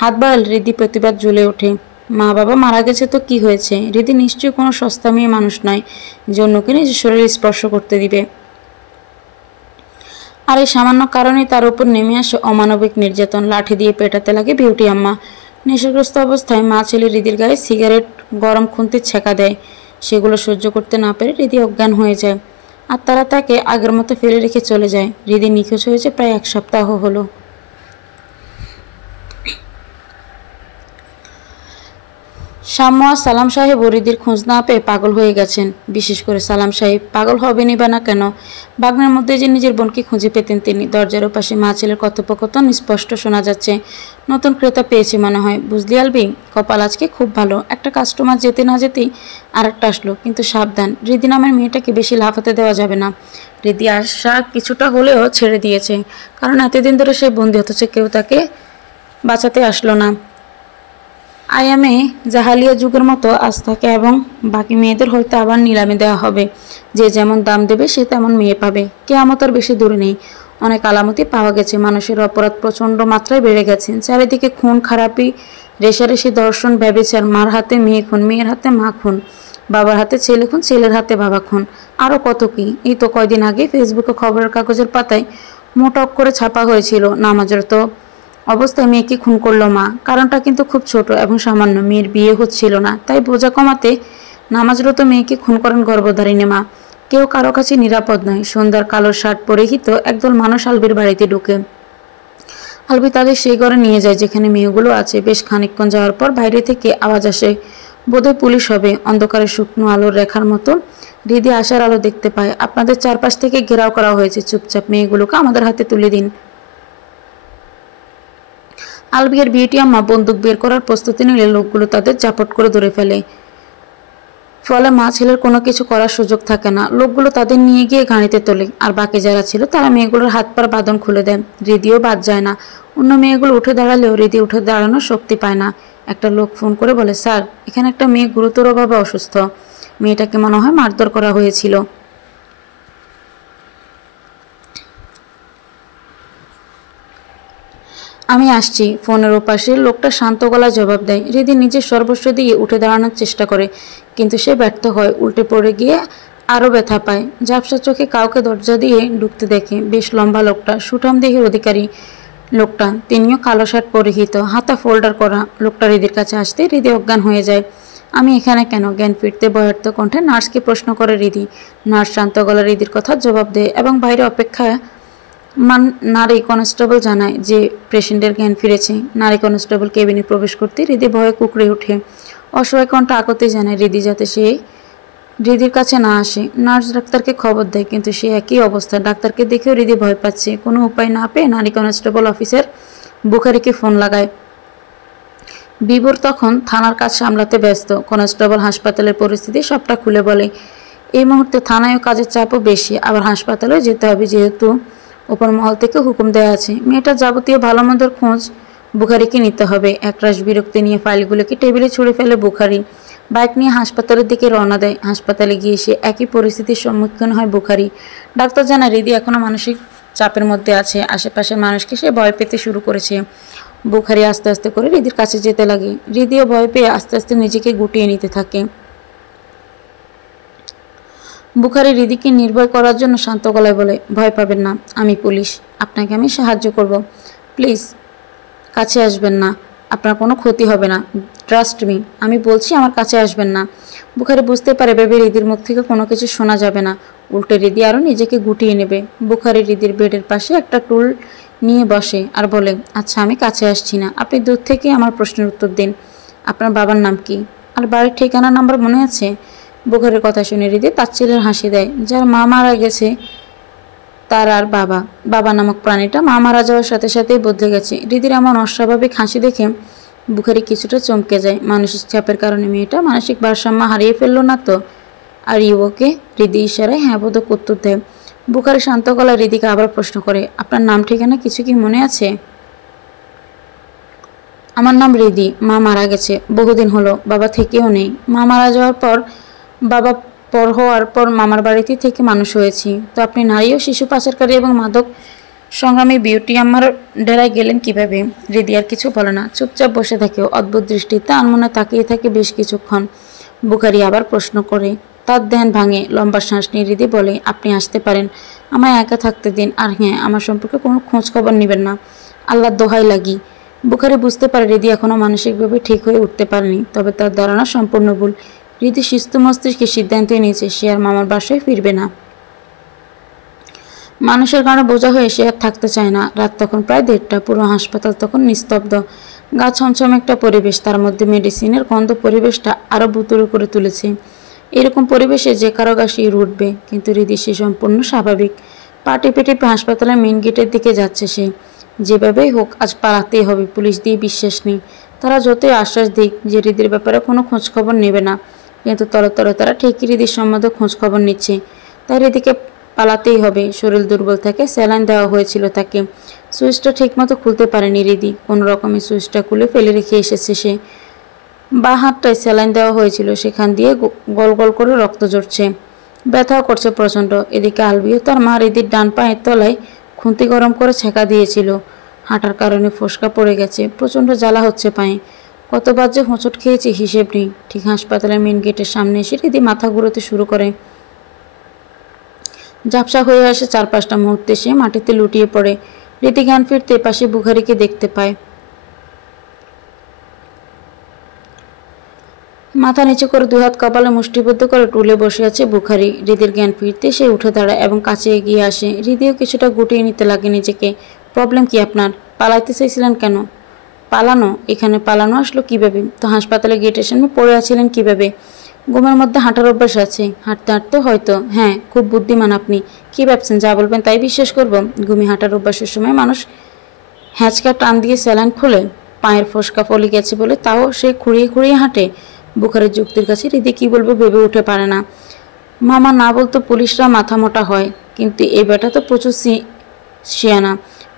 হাত বাড়ালে হৃদি প্রতিবাদ জ্বলে ওঠে। মা বাবা মারা গেছে তো কি হয়েছে, হৃদি নিশ্চয়ই কোনো সস্তা মেয়ে মানুষ নয় যে অন্যকে নিজের শরীর স্পর্শ করতে দিবে। আর এই সামান্য কারণেই তার উপর নেমে আসে অমানবিক নির্যাতন। লাঠি দিয়ে পেটাতে লাগে বিউটি আম্মা। নেশাগ্রস্ত অবস্থায় মা ছেলে হৃদির গায়ে সিগারেট গরম খুন্তির ছেঁকা দেয়। সেগুলো সহ্য করতে না পেরে হৃদি অজ্ঞান হয়ে যায়, আর তারা তাকে আগের মতো ফেলে রেখে চলে যায়। হৃদি নিখোঁজ হয়েছে প্রায় 1 সপ্তাহ হলো। শাম্মু আর সালাম সাহেব হৃদির খোঁজ না পেয়ে পাগল হয়ে গেছেন। বিশেষ করে সালাম সাহেব পাগল হবেনই বা না কেন, বাগনের মধ্যে যে নিজের বোনকে খুঁজে পেতেন তিনি। দরজার পাশে মা ছেলের কথোপকথন স্পষ্ট শোনা যাচ্ছে। নতুন ক্রেতা পেয়েছে মনে হয়, বুঝলি আলবি? কপাল আজকে খুব ভালো, একটা কাস্টমার যেতে না যেতেই আর একটা আসলো। কিন্তু সাবধান, হৃদি নামের মেয়েটাকে বেশি লাফাতে দেওয়া যাবে না। হৃদি আশা কিছুটা হলেও ছেড়ে দিয়েছে, কারণ এতদিন ধরে সে বন্দী, অথচ কেউ তাকে বাঁচাতে আসলো না। আয়ামে জাহালিয়া যুগের মতো আজ থাকে, এবং বাকি মেয়েদের হয়তো আবার নিলামে দেওয়া হবে। যে যেমন দাম দেবে সে তেমন মেয়ে পাবে। কেয়ামত আর বেশি দূরে নেই। অনেক আলামতি পাওয়া গেছে। মানুষের অপরাধ প্রচণ্ড মাত্রায় বেড়ে গেছে। চারিদিকে খুন খারাপি, রেশারেশি, দর্শন, ব্যভিচার। মার হাতে মেয়ে খুন, মেয়ের হাতে মা খুন, বাবার হাতে ছেলে খুন, ছেলের হাতে বাবা খুন, আরও কত কি। এই তো কয়দিন আগে ফেসবুকে খবরের কাগজের পাতায় মোটা করে ছাপা হয়েছিল, নামাজরত অবস্থায় মেয়েকে খুন করলো মা। কারণটা কিন্তু খুব ছোট এবং সামান্য, মেয়ের বিয়ে হচ্ছিল না, তাই বোঝা কমাতে নামাজরত মেয়েকে খুন করেন গর্ভধারিণী মা। কেউ কারো কাছে নিরাপদ নয়। সন্ধ্যার কালো শার্ট পরিহিত একদল মানুষ আলবির বাড়িতে ঢুকে। আলবি তাদের সেই ঘরে নিয়ে যায় যেখানে মেয়েগুলো আছে। বেশ খানিকক্ষণ যাওয়ার পর বাইরে থেকে আওয়াজ আসে, বোধহয় পুলিশ হবে। অন্ধকারে শুকনো আলোর রেখার মতো হৃদি আশার আলো দেখতে পায়। আপনাদের চারপাশ থেকে ঘেরাও করা হয়েছে, চুপচাপ মেয়েগুলোকে আমাদের হাতে তুলে দিন। আলবির বিউটি আম্মা বন্দুক বের করার প্রস্তুতি নিলে লোকগুলো তাদের জাপট করে ধরে ফেলে। ফলে মা ছেলের কোনো কিছু করার সুযোগ থাকে না। লোকগুলো তাদের নিয়ে গিয়ে গাড়িতে তোলে, আর বাকি যারা ছিল তারা মেয়েগুলোর হাত পার বাঁধন খুলে দেয়। হৃদিও বাদ যায় না। অন্য মেয়েগুলো উঠে দাঁড়ালেও হৃদি উঠে দাঁড়ানোর শক্তি পায় না। একটা লোক ফোন করে বলে, স্যার এখানে একটা মেয়ে গুরুতরভাবে অসুস্থ, মেয়েটাকে মনে হয় মারধর করা হয়েছিল। আমি আসছি। ফোনের ওপাশে লোকটা শান্ত গলায় জবাব দেয়। হৃদি নিজের সর্বস্ব দিয়ে উঠে দাঁড়ানোর চেষ্টা করে, কিন্তু সে ব্যর্থ হয়। উল্টে পড়ে গিয়ে আরও ব্যথা পায়। ঝাপসা চোখে কাউকে দরজা দিয়ে ঢুকতে দেখে। বেশ লম্বা লোকটা, সুঠাম দেহের অধিকারী লোকটা। তিনিও কালো শার্ট পরিহিত, হাতা ফোল্ডার করা। লোকটা হৃদির কাছে আসতে হৃদি অজ্ঞান হয়ে যায়। আমি এখানে কেন? জ্ঞান ফিরতে ভয়ার্থ কণ্ঠে নার্সকে প্রশ্ন করে হৃদি। নার্স শান্ত গলা হৃদির কথা জবাব দেয় এবং বাইরে অপেক্ষা নারী কনস্টেবল জানায় যে পেশেন্টের জ্ঞান ফিরেছে। নারী কনস্টেবল কেবিনে প্রবেশ করতে হৃদি ভয়ে কুঁকড়ে ওঠে। অসহায় কণ্ঠ আকতে জানায় হৃদি যাতে সে হৃদির কাছে না আসে। নার্স ডাক্তারকে খবর দেয়, কিন্তু সে একই অবস্থা। ডাক্তারকে দেখেও হৃদি ভয় পাচ্ছে। কোনো উপায় না পেয়ে নারী কনস্টেবল অফিসার বুখারিকে ফোন লাগায়। বিবর তখন থানার কাজ সামলাতে ব্যস্ত। কনস্টেবল হাসপাতালের পরিস্থিতি সবটা খুলে বলে। এই মুহূর্তে থানায়ও কাজের চাপও বেশি, আবার হাসপাতালেও যেতে হবে, যেহেতু উপর মহল থেকে হুকুম দেওয়া আছে। মেয়েটার যাবতীয় ভালো মন্দের খোঁজ বুখারিকে নিতে হবে। একরাশ বিরক্তি নিয়ে ফাইলগুলোকে টেবিলে ছুঁড়ে ফেলে বুখারি। বাইক নিয়ে হাসপাতালের দিকে রওনা দেয়। হাসপাতালে গিয়ে সে একই পরিস্থিতির সম্মুখীন হয় বুখারি। ডাক্তার জানায় হৃদি এখনও মানসিক চাপের মধ্যে আছে। আশেপাশের মানুষকে সে ভয় পেতে শুরু করেছে। বুখারি আস্তে আস্তে করে হৃদির কাছে যেতে লাগে। হৃদিও ভয় পেয়ে আস্তে আস্তে নিজেকে গুটিয়ে নিতে থাকে। বুখারি হৃদিকে নির্ভয় করার জন্য শান্ত গলায় বলে, ভয় পাবেন না, আমি পুলিশ, আপনাকে আমি সাহায্য করব, প্লিজ কাছে আসবেন না, আপনার কোনো ক্ষতি হবে না, ট্রাস্ট মি, আমি বলছি আমার কাছে আসবেন না। বুখারি বুঝতে পারে ভেবে হৃদির মুখ থেকে কোনো কিছু শোনা যাবে না। উল্টে হৃদি আরও নিজেকে গুটিয়ে নেবে। বুখারি হৃদির বেডের পাশে একটা টুল নিয়ে বসে আর বলে, আচ্ছা আমি কাছে আসছি না, আপনি দূর থেকে আমার প্রশ্নের উত্তর দিন। আপনার বাবার নাম কি আর বাড়ির ঠিকানা নাম্বার মনে আছে? বুখারির কথা শুনে হৃদি তাচ্ছিল্যের হাসি দেয়। যার মা মারা গেছে তার আর বাবা নামক প্রাণীটা মা মারা যাওয়ার সাথে সাথেই বদলে গেছে। হৃদির এমন অস্বাভাবিক হাসি দেখে বুখারি কিছুটা চমকে যায়। মানসিক চাপের কারণে মেয়েটা মানসিক ভারসাম্য হারিয়ে ফেললো না তো? আর ইউকে হৃদি ইশারায় হ্যাঁ বোধক উত্তর দেয়। বুখারি শান্ত গলায় হৃদিকে আবার প্রশ্ন করে, আপনার নাম ঠিকানা কিছু কি মনে আছে? আমার নাম হৃদি, মা মারা গেছে বহুদিন হলো, বাবা থেকেও নেই। মা মারা যাওয়ার পর বাবা পর হওয়ার পর মামার বাড়িতে থেকে মানুষ হয়েছি। তো আপনি নারী ও শিশু পাচারকারী এবং মাদক সংগ্রামী বিউটি আমার ডেরায় গেলেন কিভাবে? হৃদি আর কিছু বলে না, চুপচাপ বসে থাকে। অদ্ভুত দৃষ্টিতে আনমনে তাকিয়ে থাকে বেশ কিছুক্ষণ। বুখারি আবার প্রশ্ন করে। তার ধ্যান ভাঙে। লম্বা শ্বাস নিয়ে হৃদি বলে, আপনি আসতে পারেন, আমায় একা থাকতে দিন। আর হ্যাঁ, আমার সম্পর্কে কোনো খোঁজ খবর নেবেন না, আল্লাহর দোহাই লাগি। বুখারি বুঝতে পারে হৃদি এখনও মানসিকভাবে ঠিক হয়ে উঠতে পারেনি, তবে তার ধারণা সম্পূর্ণ ভুল। হৃদি সুস্থ মস্তিষ্কে সিদ্ধান্ত নিয়েছে সে আর মামার বাসায় ফিরবে না। মানুষের কারণে বোঝা হয়ে সে আর থাকতে চায় না। রাত তখন প্রায় 1:30। পুরো হাসপাতাল তখন নিস্তব্ধ। গা ছমছম একটা পরিবেশ, তার মধ্যে মেডিসিনের গন্ধ পরিবেশটা আরও ভুতুড়ে করে তুলেছে। এরকম পরিবেশে যে কারো গা শির উঠবে, কিন্তু হৃদি সে সম্পূর্ণ স্বাভাবিক। পা টেপে টেপে হাসপাতালের মেন গেটের দিকে যাচ্ছে সে। যেভাবেই হোক আজ পালাতেই হবে, পুলিশ দিয়ে বিশ্বাস নেই। তারা যতই আশ্বাস দিক যে হৃদির ব্যাপারে কোনো খোঁজ খবর নেবে না, কিন্তু তরতরে তারা ঠিকই হৃদির সম্বন্ধে খোঁজ খবর নিচ্ছে। তাই হৃদিকে পালাতেই হবে। শরীর দুর্বল থাকে, স্যালাইন দেওয়া হয়েছিল তাকে। সুইচটা ঠিকমতো খুলতে পারেনি হৃদি, কোনো রকমে সুইচটা খুলে ফেলে রেখে এসেছে সে। বা হাতটায় স্যালাইন দেওয়া হয়েছিল, সেখান দিয়ে গোল গোল করে রক্ত ঝরছে, ব্যথাও করছে প্রচণ্ড। এদিকে আলবিও তার মা হৃদির ডান পায়ের তলায় খুন্তি গরম করে ছেঁকা দিয়েছিল। হাঁটার কারণে ফোসকা পড়ে গেছে, প্রচণ্ড জ্বালা হচ্ছে পায়ে। কতবার যে হোঁচট খেয়েছে হিসেব নেই। ঠিক হাসপাতালের মেন গেটের সামনে এসে হৃদি মাথা ঘুরোতে শুরু করে। ঝাপসা হয়ে আসে চারপাশটা। মুহূর্তে সে মাটিতে লুটিয়ে পড়ে। হৃদি জ্ঞান ফিরতে পাশে বুখারিকে দেখতে পায়। মাথা নিচু করে দুহাত কপালে মুষ্টিবদ্ধ করে টুলে বসে আছে বুখারি। হৃদির জ্ঞান ফিরতে সে উঠে দাঁড়ায় এবং কাছে এগিয়ে আসে। হৃদিও কিছুটা গুটিয়ে নিতে লাগে নিজেকে। প্রবলেম কি আপনার? পালাইতে চাইছিলেন কেন? পালানো? এখানে পালানো আসলো কিভাবে? তো হাসপাতালে গেটের সামনে পড়ে আছিলেন কিভাবে? ঘুমের মধ্যে হাঁটার অভ্যাস আছে? হাঁটতে হাঁটতে হয়তো। হ্যাঁ, খুব বুদ্ধিমান আপনি। কি ভাবছেন যা বলবেন তাই বিশ্বাস করব? ঘুমিয়ে হাঁটার অভ্যাসের সময় মানুষ হ্যাঁচকা টান দিয়ে স্যালাইন খোলে? পায়ের ফোসকা ফলে গেছে বলে তাও সে খুঁড়িয়ে খুঁড়িয়ে হাঁটে? বুখারের যুক্তির কাছে হৃদি কী বলবে ভেবে উঠে পারে না। মামা না বলতো পুলিশরা মাথা মোটা হয়, কিন্তু এই বেটা তো প্রচুর শিয়ানা।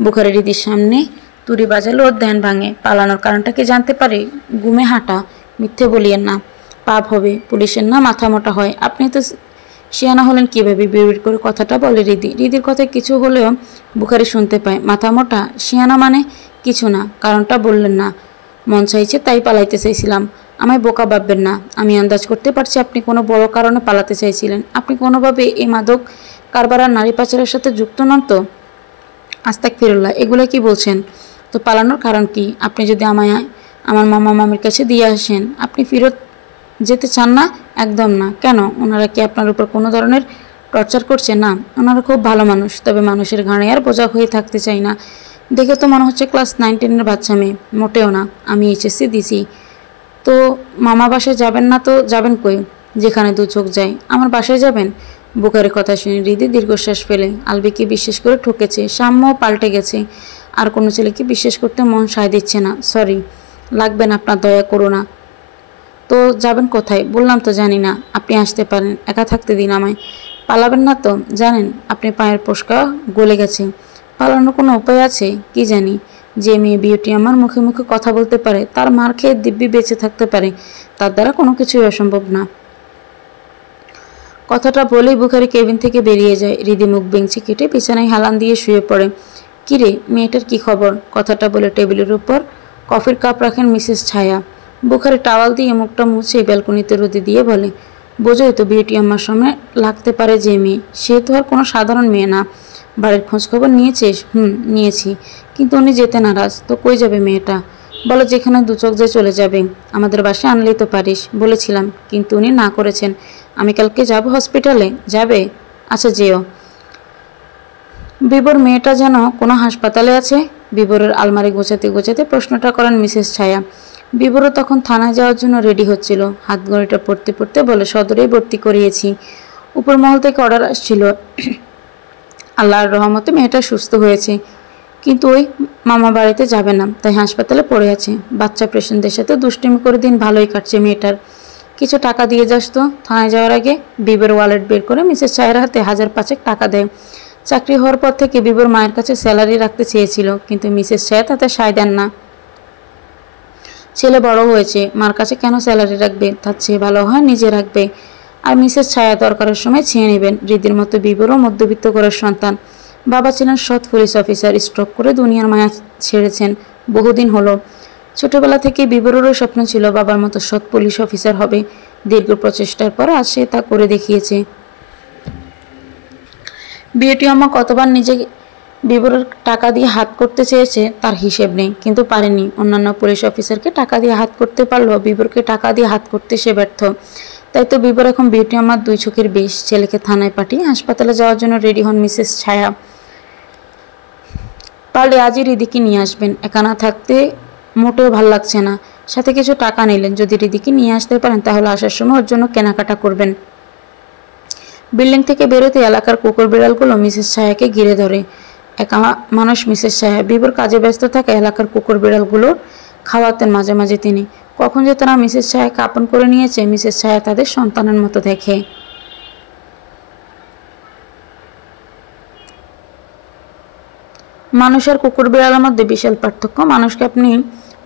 বুখারের হৃদির সামনে তুড়ি বাজালে ওর ধ্যান ভাঙে। পালানোর কারণটা কি জানতে পারে? ঘুমে হাঁটা, মিথ্যে বলিয়েন না, পাপ হবে। পুলিশের না মাথা মোটা হয়, আপনি তো শিয়ানা হলেন কীভাবে? বিড়বিড় করে কথাটা বলে হৃদি। হৃদির কথায় কিছু হলেও বুখারি শুনতে পায়। মাথা মোটা? শিয়ানা মানে? কিছু না, কারণটা বললেন না। মন চাইছে তাই পালাইতে চাইছিলাম। আমায় বোকা ভাববেন না, আমি আন্দাজ করতে পারছি আপনি কোনো বড় কারণে পালাতে চাইছিলেন। আপনি কোনোভাবে এই মাদক কারবার আর নারী পাচারের সাথে যুক্ত নন তো? আস্তাগফিরুল্লাহ, এগুলো কি বলছেন? তো পালানোর কারণ কি? আপনি যদি আমায় আমার মামা মামির কাছে দিয়ে আসেন, আপনি ফেরত যেতে চান না? একদম না। কেন? ওনারা কি আপনার উপর কোনো ধরনের টর্চার করছে? না, ওনারা খুব ভালো মানুষ, তবে মানুষের ঘাড়ে আর বোঝা হয়ে থাকতে চাই না। দেখে তো মনে হচ্ছে ক্লাস 9-10-এর বাচ্চা মেয়ে। মোটেও না, আমি এইচএসসি দিছি। তো মামা বাসায় যাবেন না তো যাবেন কই? যেখানে দু চোখ যায়। আমার বাসায় যাবেন? বুখারের কথা শুনে হৃদি দীর্ঘশ্বাস ফেলে। আলবিকে বিশ্বাস করে ঠকেছে, সাম্যও পাল্টে গেছে। আর কোনো ছেলেকে বিশ্বাস করতে মন সায় দিচ্ছে না। সরি, লাগবে না আপনার, দয়া করো না। তো যাবেন কোথায়? বললাম তো জানি না। আপনি আসতে পারেন, একা থাকতে দিন আমায়। পালাবেন না তো? জানেন আপনি পায়ের ফসকা গলে গেছে। পালানোর কোনো উপায় আছে? কি জানি। যে মেয়ে বিউটি আমার মুখে মুখে কথা বলতে পারে, তার মার খেয়ে দিব্যি বেঁচে থাকতে পারে, তার দ্বারা কোনো কিছুই অসম্ভব না। কথাটা বলেই বুখারি কেবিন থেকে বেরিয়ে যায়। হৃদি মুখ বেঞ্চি কেটে বিছানায় হেলান দিয়ে শুয়ে পড়ে। কিরে, মেয়েটার কি খবর? কথাটা বলে টেবিলের উপর কফির কাপ রাখেন মিসেস ছায়া। বুখারি টাওয়াল দিয়ে মুখটা মুছে ব্যালকনিতে রোদে দিয়ে বলে, বোঝোই তো বিউটি আমার সামনে লাগতে পারে যে মেয়ে, সে তো আর কোনো সাধারণ মেয়ে না। বাড়ির খোঁজখবর নিয়েছিস? নিয়েছি, কিন্তু উনি যেতে নারাজ। তো কই যাবে মেয়েটা? বলো যেখানে দু চোখ যে চলে যাবে। আমাদের বাসায় আনলেই তো পারিস। বলেছিলাম, কিন্তু উনি না করেছেন। আমি কালকে যাব হসপিটালে। যাবে? আচ্ছা যেও। বিবর মেয়েটা যেন কোনো হাসপাতালে আছে? বিবরের আলমারি গোছাতে গোছাতে প্রশ্নটা করেন মিসেস ছায়া। বিবরও তখন থানায় যাওয়ার জন্য রেডি হচ্ছিল। হাত ঘড়িটা পড়তে পড়তে বলে, সদরেই ভর্তি করিয়েছি। উপর মহল থেকে অর্ডার আসছিল। আল্লাহর রহমতে মেয়েটা সুস্থ হয়েছে, কিন্তু ওই মামা বাড়িতে যাবে না, তাই হাসপাতালে পড়ে আছে। বাচ্চা পেশেন্টদের সাথে দুষ্টুমি করে দিন ভালোই কাটছে মেয়েটার। কিছু টাকা দিয়ে যাস তো। থানায় যাওয়ার আগে বিবর ওয়ালেট বের করে মিসেস ছায়ের হাতে 1000-5 টাকা দেয়। চাকরি হওয়ার পর থেকে বিবর মায়ের কাছে স্যালারি রাখতে চেয়েছিল, কিন্তু মিসেস ছায়া তাতে সায় দেন না। ছেলে বড় হয়েছে, মার কাছে কেন স্যালারি রাখবে? তার চেয়ে ভালো হয় নিজে রাখবে। আর মিসেস ছায়া দরকারের সময় ছেয়ে নেবেন। হৃদির মতো বিবরও মধ্যবিত্ত ঘরের সন্তান। বাবা ছিলেন সৎ পুলিশ অফিসার, স্ট্রোক করে দুনিয়ার মায়া ছেড়েছেন বহুদিন হলো। ছোটবেলা থেকে বিবরেরও স্বপ্ন ছিল বাবার মতো সৎ পুলিশ অফিসার হবে। দীর্ঘ প্রচেষ্টার পর আজ সে তা করে দেখিয়েছে। বিউটি আম্মা কতবার নিজে বিবরের টাকা দিয়ে হাত করতে চেয়েছে তার হিসেব নেই, কিন্তু পারেনি। অন্যান্য পুলিশ অফিসারকে টাকা দিয়ে হাত করতে পারলেও বিবরকে টাকা দিয়ে হাত করতে সে ব্যর্থ। তাই তো বিবর এখন বিউটি আম্মার দুই চোখের বিষ। ছেলেকে থানায় পাঠিয়ে হাসপাতালে যাওয়ার জন্য রেডি হন মিসেস ছায়া। পারলে আজই হৃদিকে নিয়ে আসবেন। একা না থাকতে মোটেও ভাল লাগছে না। সাথে কিছু টাকা নিলেন। যদি হৃদিকে নিয়ে আসতে পারেন তাহলে আসার সময় ওর জন্য কেনাকাটা করবেন। বিল্ডিং থেকে বেরোতে এলাকার কুকুর বিড়ালগুলো মিসেস ছায়াকে ঘিরে ধরে। একা মানুষ মিসেস ছায়া। বিবর কাজে ব্যস্ত থাকা এলাকার কুকুর বিড়ালগুলো খাওয়াতেন মাঝে মাঝে তিনি। কখন যে তারা মিসেস ছায়াকে আপন করে নিয়েছে, মিসেস ছায়া তাদের সন্তানের মতো দেখে। মানুষ আর কুকুর বিড়ালের মধ্যে বিশাল পার্থক্য। মানুষকে আপনি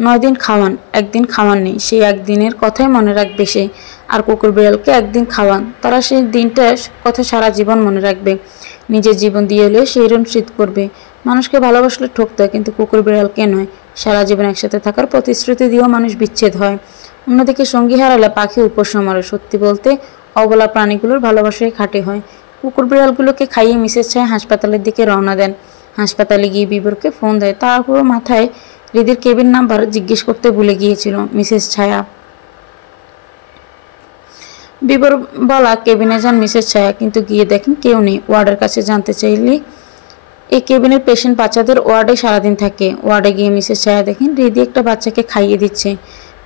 9 দিন খাওয়ান, একদিন খাওয়াননি, সেই একদিনের কথাই মনে রাখবে সে। আর কুকুর বিড়ালকে একদিন খাওয়ান, তারা সেই দিনটার কথা সারা জীবন মনে রাখবে। নিজের জীবন দিয়ে হলেও সেই ঋণ শোধ করবে। মানুষকে ভালোবাসলে ঠকতে হয়, কিন্তু কুকুর বিড়ালকে নয়। সারা জীবন একসাথে থাকার প্রতিশ্রুতি দিয়েও মানুষ বিচ্ছেদ হয়। অন্যদিকে সঙ্গী হারালে পাখি উপশম মারে। সত্যি বলতে অবলা প্রাণীগুলোর ভালোবাসায় খাঁটি হয়। কুকুর বিড়ালগুলোকে খাইয়ে মিসেস ছায়া হাসপাতালের দিকে রওনা দেন। হাসপাতালে গিয়ে বিবরকে ফোন দেয়। তারপর মাথায় হৃদির কেবিন নাম্বার জিজ্ঞেস করতে ভুলে গিয়েছিল মিসেস ছায়া। বিবর বলা কেবিনে যান মিসেস ছায়া, কিন্তু গিয়ে দেখেন কেউ নেই। ওয়ার্ডের কাছে জানতে চাইলে এই কেবিনের পেশেন্ট বাচ্চাদের ওয়ার্ডে সারাদিন থাকে। ওয়ার্ডে গিয়ে মিসেস ছায়া দেখেন হৃদি একটা বাচ্চাকে খাইয়ে দিচ্ছে।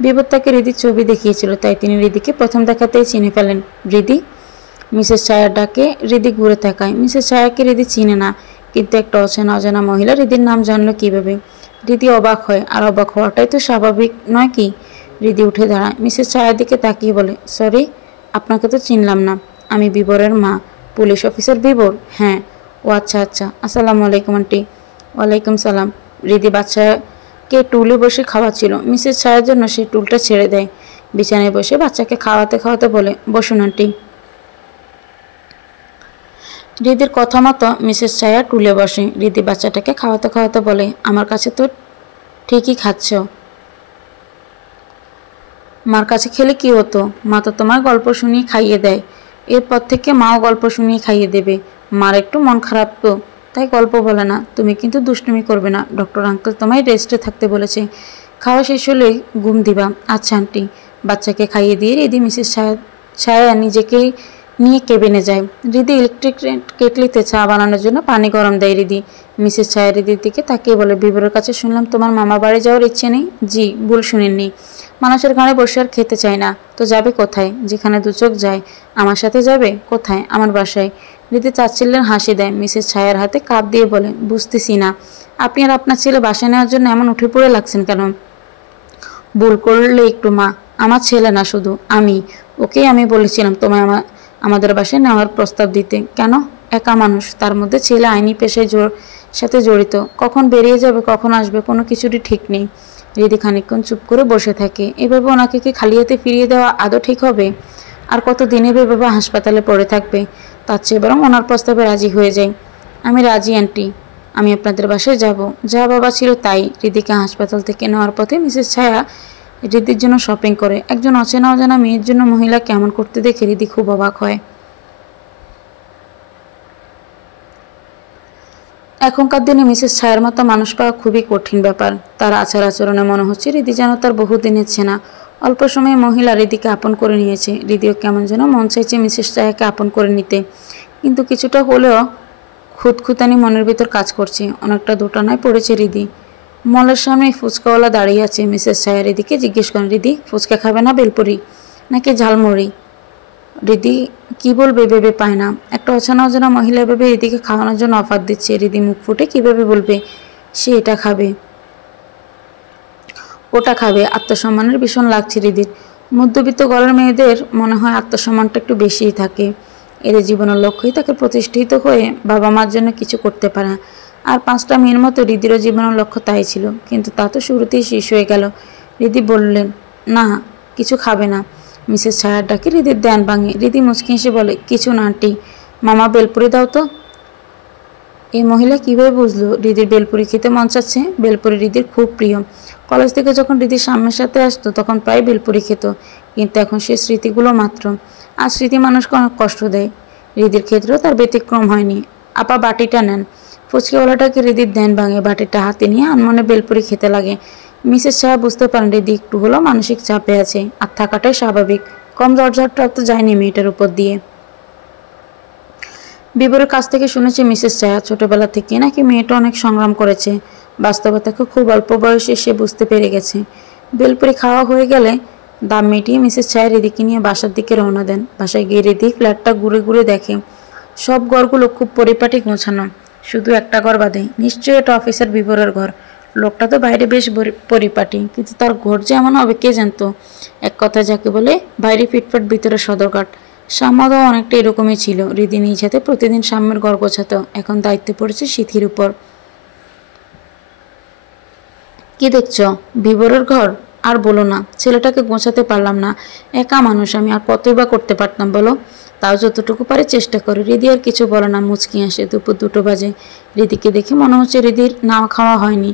বিবর তাকে হৃদির ছবি দেখিয়েছিল, তাই তিনি হৃদিকে প্রথম দেখাতেই চিনে ফেলেন। হৃদি, মিসেস ছায়ার ডাকে হৃদি ঘুরে তাকায়। মিসেস ছায়াকে হৃদি চিনে না, কিন্তু একটা অজানা মহিলা হৃদির নাম জানলো কিভাবে? হৃদি অবাক হয়, আর অবাক হওয়াটাই তো স্বাভাবিক নয় কি? হৃদি উঠে দাঁড়ায়, মিসেস ছায়ার দিকে তাকিয়ে বলে, সরি, আপনাকে তো চিনলাম না। আমি বিবরের মা। পুলিশ অফিসার বিবর? হ্যাঁ। ও আচ্ছা আচ্ছা, আসসালামু আলাইকুম আন্টি। ওয়ালাইকুম সালাম। হৃদি বাচ্চাকে টুলে বসে খাওয়াচ্ছিল। মিসেস ছায়ার জন্য সেই টুলটা ছেড়ে দেয়। বিছানায় বসে বাচ্চাকে খাওয়াতে খাওয়াতে বলে, বসুন আন্টি। হৃদির কথা মতো মিসেস ছায়া টুলে বসে। হৃদি বাচ্চাটাকে খাওয়াতে খাওয়াতে বলে, আমার কাছে তো ঠিকই খাচ্ছ। মার কাছে খেলে কি হতো? মা তো তোমার গল্প শুনিয়ে খাইয়ে দেয়। এরপর থেকে মাও গল্প শুনিয়ে খাইয়ে দেবে। মার একটু মন খারাপ তো, তাই গল্প বলে না। তুমি কিন্তু দুষ্টুমি করবে না। ডক্টর আঙ্কেল তোমায় রেস্টে থাকতে বলেছে। খাওয়া শেষ হলেই ঘুম দিবা। আচ্ছা আন্টি। বাচ্চাকে খাইয়ে দিয়ে হৃদি মিসেস ছায়া নিজেকেই নিয়ে কেবিনে যায়। রিদি ইলেকট্রিক কেটলিতে চা বানানোর জন্য পানি গরম দেয় রিদি। মিসেস ছায়া রিদির দিকে তাকিয়ে বলে, বিবরের কাছে শুনলাম তোমার মামা বাড়ি যাওয়ার ইচ্ছে নেই। জি, ভুল শুনেননি। মানুষের ঘরে বসে আর খেতে চায় না তো যাবে কোথায়? যেখানে দু চোখ যায়। আমার সাথে যাবে? কোথায়? আমার বাসায়। রিদি চাচ্ছিলেন হাসি দেয়। মিসেস ছায়ার হাতে কাপ দিয়ে বলে, বুঝতেছি না আপনি আর আপনার ছেলে বাসায় নেওয়ার জন্য এমন উঠে পড়ে লাগছেন কেন? ভুল করলে একটু মা, আমার ছেলে না শুধু আমি। ওকেই আমি বলেছিলাম তোমায় আমাদের বাসায় নেওয়ার প্রস্তাব দিতে। কেন? একা মানুষ, তার মধ্যে ছেলে আইনি পেশায় সাথে জড়িত, কখন বেরিয়ে যাবে কখন আসবে কোনো কিছুরই ঠিক নেই। রিদি খানিকক্ষণ চুপ করে বসে থাকে। এভাবে ওনাকে কি খালি হাতে ফিরিয়ে দেওয়া আদৌ ঠিক হবে? আর কত দিনে এভাবে হাসপাতালে পড়ে থাকবে? তার চেয়ে বরং ওনার প্রস্তাবে রাজি হয়ে যায়। আমি রাজি আন্টি, আমি আপনাদের বাসায় যাব। যা বাবা ছিল তাই। রিদিকে হাসপাতাল থেকে নেওয়ার পথে মিসেস ছায়া রিদির জন্য শপিং করে। একজন অজানা মেয়ের জন্য মহিলা কেমন করতে দেখে রিদি খুব অবাক হয়। এখনকার দিনে মিসেস ছায়ার মতো মানুষ পাওয়া খুবই কঠিন ব্যাপার। তার আচার আচরণে মনে হচ্ছে রিদি যেন তার বহুদিনের চেনা। অল্প সময়ে মহিলা রিদিকে আপন করে নিয়েছে। রিদিও কেমন যেন মন চাইছে মিসেস ছায়াকে আপন করে নিতে, কিন্তু কিছুটা হলেও খুঁতখুঁতানি মনের ভিতর কাজ করছে। অনেকটা দোটানায় পড়েছে রিদি। মলের সামনে ফুচকাওয়ালা দাঁড়িয়ে আছে। মিসেস ছায়া রিদিকে জিজ্ঞেস করেন, রিদি ফুচকা খাবে না বেলপুরি নাকি ঝালমুড়ি? রিদি কি বলবে ভেবে পায় না। একটা অজানা মহিলা ভেবে রিদিকে খাওয়ানোর জন্য অফার দিচ্ছে। রিদি মুখ ফুটে কিভাবে বলবে সে এটা খাবে ওটা খাবে? আত্মসম্মানের ভীষণ লাগছে রিদির। মধ্যবিত্ত ঘরের মেয়েদের মনে হয় আত্মসম্মানটা একটু বেশিই থাকে। এদের জীবনের লক্ষ্যই তাকে প্রতিষ্ঠিত হয়ে বাবা মার জন্য কিছু করতে পারে। আর 5টা মেয়ের মতো রিদিরও জীবনের লক্ষ্য তাই ছিল, কিন্তু তা তো শুরুতেই শেষ হয়ে গেল। রিদি বললেন, না কিছু খাবে না। মিসেস ছায়ার ডাকে রিদির ধ্যান ভাঙে। রিদি মুচকি হেসে বলে, কিছু না আন্টি, মামা বেলপুরি দাও তো। এই মহিলা কীভাবে বুঝলো রিদির বেলপুরি খেতে মন চাচ্ছে? বেলপুরি রিদির খুব প্রিয়। কলেজ থেকে যখন রিদির সামনের সাথে আসতো তখন প্রায় বেলপুরি খেত, কিন্তু এখন সে স্মৃতিগুলো মাত্র। আর স্মৃতি মানুষকে অনেক কষ্ট দেয়। রিদির ক্ষেত্রেও তার ব্যতিক্রম হয়নি। আপা বাটিটা নেন। ফুচকাওয়ালাটাকে রিদির ধ্যান ভাঙে। বাটিটা হাতে নিয়ে আনমনে বেলপুরি খেতে লাগে। মিসেস ছায়া বুঝতে পারেন রিদি একটু হলেও মানসিক চাপে আছে, আর থাকাটাই স্বাভাবিক। কম ঝড়ঝাড়টা তো যায়নি মেয়েটার উপর দিয়ে। বিবরের কাছ থেকে শুনেছি মিসেস ছায়া ছোটবেলা থেকে নাকি মেয়েটা অনেক সংগ্রাম করেছে। বাস্তবতাকে খুব অল্প বয়সে সে বুঝতে পেরে গেছে। বেলপুরি খাওয়া হয়ে গেলে দাম মিটিয়ে মিসেস ছায়া রিদিকে নিয়ে বাসার দিকে রওনা দেন। বাসায় গিয়ে রিদি ফ্ল্যাটটা ঘুরে দেখে সব ঘরগুলো খুব পরিপাটি গোছানো, শুধু একটা ঘর বাদে। নিশ্চয়ই এটা অফিসার বিবরের ঘর। লোকটা তো বাইরে বেশ পরিপাটি, কিন্তু তার ঘর যে এমন হবে কে জানতো। এক কথা যাকে বলে বাইরে ফিটফাট ভিতরে সদরঘাট। সাম্যদাও অনেকটা এরকমই ছিল। রিদি নিজ হাতে প্রতিদিন সাম্যের ঘর গোছাতো। এখন দায়িত্ব পড়েছে সিথির উপর। কি দেখছ? বিবরের ঘর? আর বলো না, ছেলেটাকে গোছাতে পারলাম না। একা মানুষ আমি, আর কতই বা করতে পারতাম বলো। তাও যতটুকু পারে চেষ্টা করে। রিদি আর কিছু বলে না, মুচকি আসে। দুপুর 2টো বাজে। রিদিকে দেখে মনে হচ্ছে রিদির না খাওয়া হয়নি।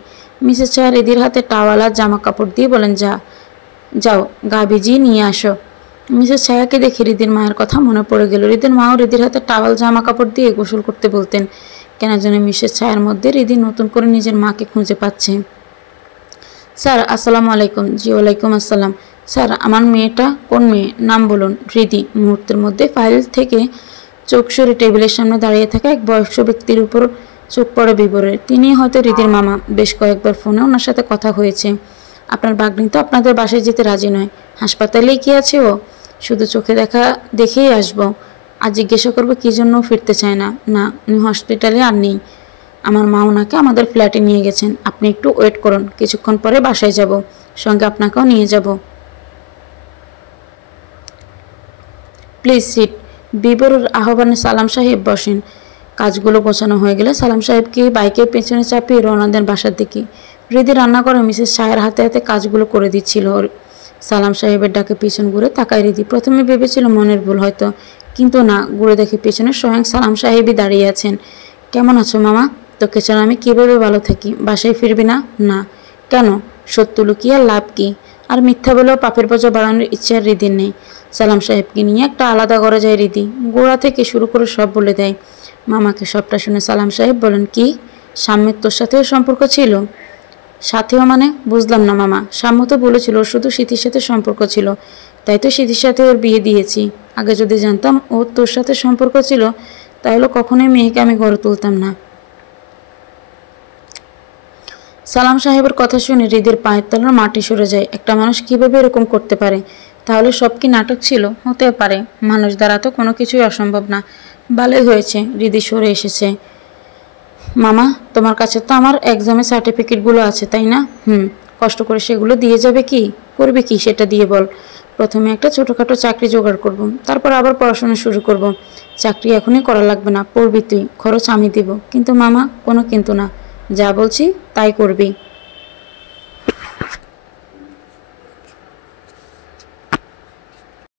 মিসেস ছায়া রিদির হাতে টাওয়াল আর জামা কাপড় দিয়ে বলেন, যাও গা ভিজিয়ে নিয়ে আসো। মিসেস ছায়াকে দেখে রিদির মায়ের কথা মনে পড়ে গেল। রিদির মাও রিদির হাতে টাওয়াল জামা কাপড় দিয়ে গোসল করতে বলতেন। কেন জানে মিসেস ছায়ার মধ্যে রিদি নতুন করে নিজের মাকে খুঁজে পাচ্ছে। স্যার আসসালামু আলাইকুম। জি ওয়ালাইকুম আসসালাম। স্যার আমার মেয়েটা কোন মেয়ে? নাম বলুন। রিদি। মুহূর্তের মধ্যে ফাইল থেকে চোখ সরে টেবিলের সামনে দাঁড়িয়ে থাকা এক বয়স্ক ব্যক্তির উপর চোখ পড়ে বিবরের। তিনি হয়তো রিদির মামা। বেশ কয়েকবার ফোনে ওনার সাথে কথা হয়েছে। আপনার ভাগ্নি তো আপনাদের বাসায় যেতে রাজি নয়। হাসপাতালেই কি আছে ও? শুধু চোখে দেখেই আসবো। আর জিজ্ঞাসা করবো কী জন্য ফিরতে চায় না। না, উনি হসপিটালে আর নেই। আমার মা ওনাকে আমাদের ফ্ল্যাটে নিয়ে গেছেন। আপনি একটু ওয়েট করুন, কিছুক্ষণ পরে বাসায় যাব, সঙ্গে আপনাকেও নিয়ে যাব। Please sit. বিবরের আহ্বানে সালাম সাহেব বসেন। কাজগুলো গোছানো হয়ে গেলে সালাম সাহেবকে বাইকের পেছনে চাপিয়ে রওনা দেন বাসার দিকে। রিদি রান্না করে মিসেস ছায়ার হাতে হাতে কাজগুলো করে দিচ্ছিল। সালাম সাহেবের ডাকে পিছন ঘুরে তাকায় রিদি। প্রথমে ভেবেছিল মনের ভুল হয়তো, কিন্তু না, ঘুরে দেখে পেছনে স্বয়ং সালাম সাহেবই দাঁড়িয়ে আছেন। কেমন আছো মামা? তোকে ছাড়া আমি কীভাবে ভালো থাকি? বাসায় ফিরবি না? না। কেন? সত্য লুকিয়ে আর লাভ কি? আর মিথ্যা বলেও পাপের বোঝা বাড়ানোর ইচ্ছে আর রিদির নেই। সালাম সাহেবকে নিয়ে একটা আলাদা ঘরে যায় রিদি। গোড়া থেকে শুরু করে সব বলে দেয় মামাকে। সবটা শুনে সালাম সাহেব বলেন, কি সাম্যের তোর সাথেও সম্পর্ক ছিল? সাথেও মানে? বুঝলাম না মামা। সাম্য তো বলেছিল ওর শুধু স্মৃতির সাথে সম্পর্ক ছিল, তাই তো স্মৃতির সাথে ওর বিয়ে দিয়েছি। আগে যদি জানতাম ওর তোর সাথে সম্পর্ক ছিল তাহলে কখনোই মেয়েকে আমি গড়ে তুলতাম না। সালাম সাহেবের কথা শুনে হৃদের পায়ের তলার মাটি সরে যায়। একটা মানুষ কিভাবে এরকম করতে পারে? তাহলে সব কি নাটক ছিল? হতে পারে, মানুষ দ্বারা তো কোনো কিছুই অসম্ভব না। ভালোই হয়েছে হৃদি সরে এসেছে। মামা, তোমার কাছে তো আমার এক্সামের সার্টিফিকেটগুলো আছে, তাই না? কষ্ট করে সেগুলো দিয়ে যাবে কি? করবে কি সেটা দিয়ে বল। প্রথমে একটা ছোটোখাটো চাকরি জোগাড় করব, তারপর আবার পড়াশোনা শুরু করব। চাকরি এখনই করা লাগবে না, পড়বি তুই, খরচ আমি দিব। কিন্তু মামা, কোনো কিন্তু না, যা বলছি তাই করবি।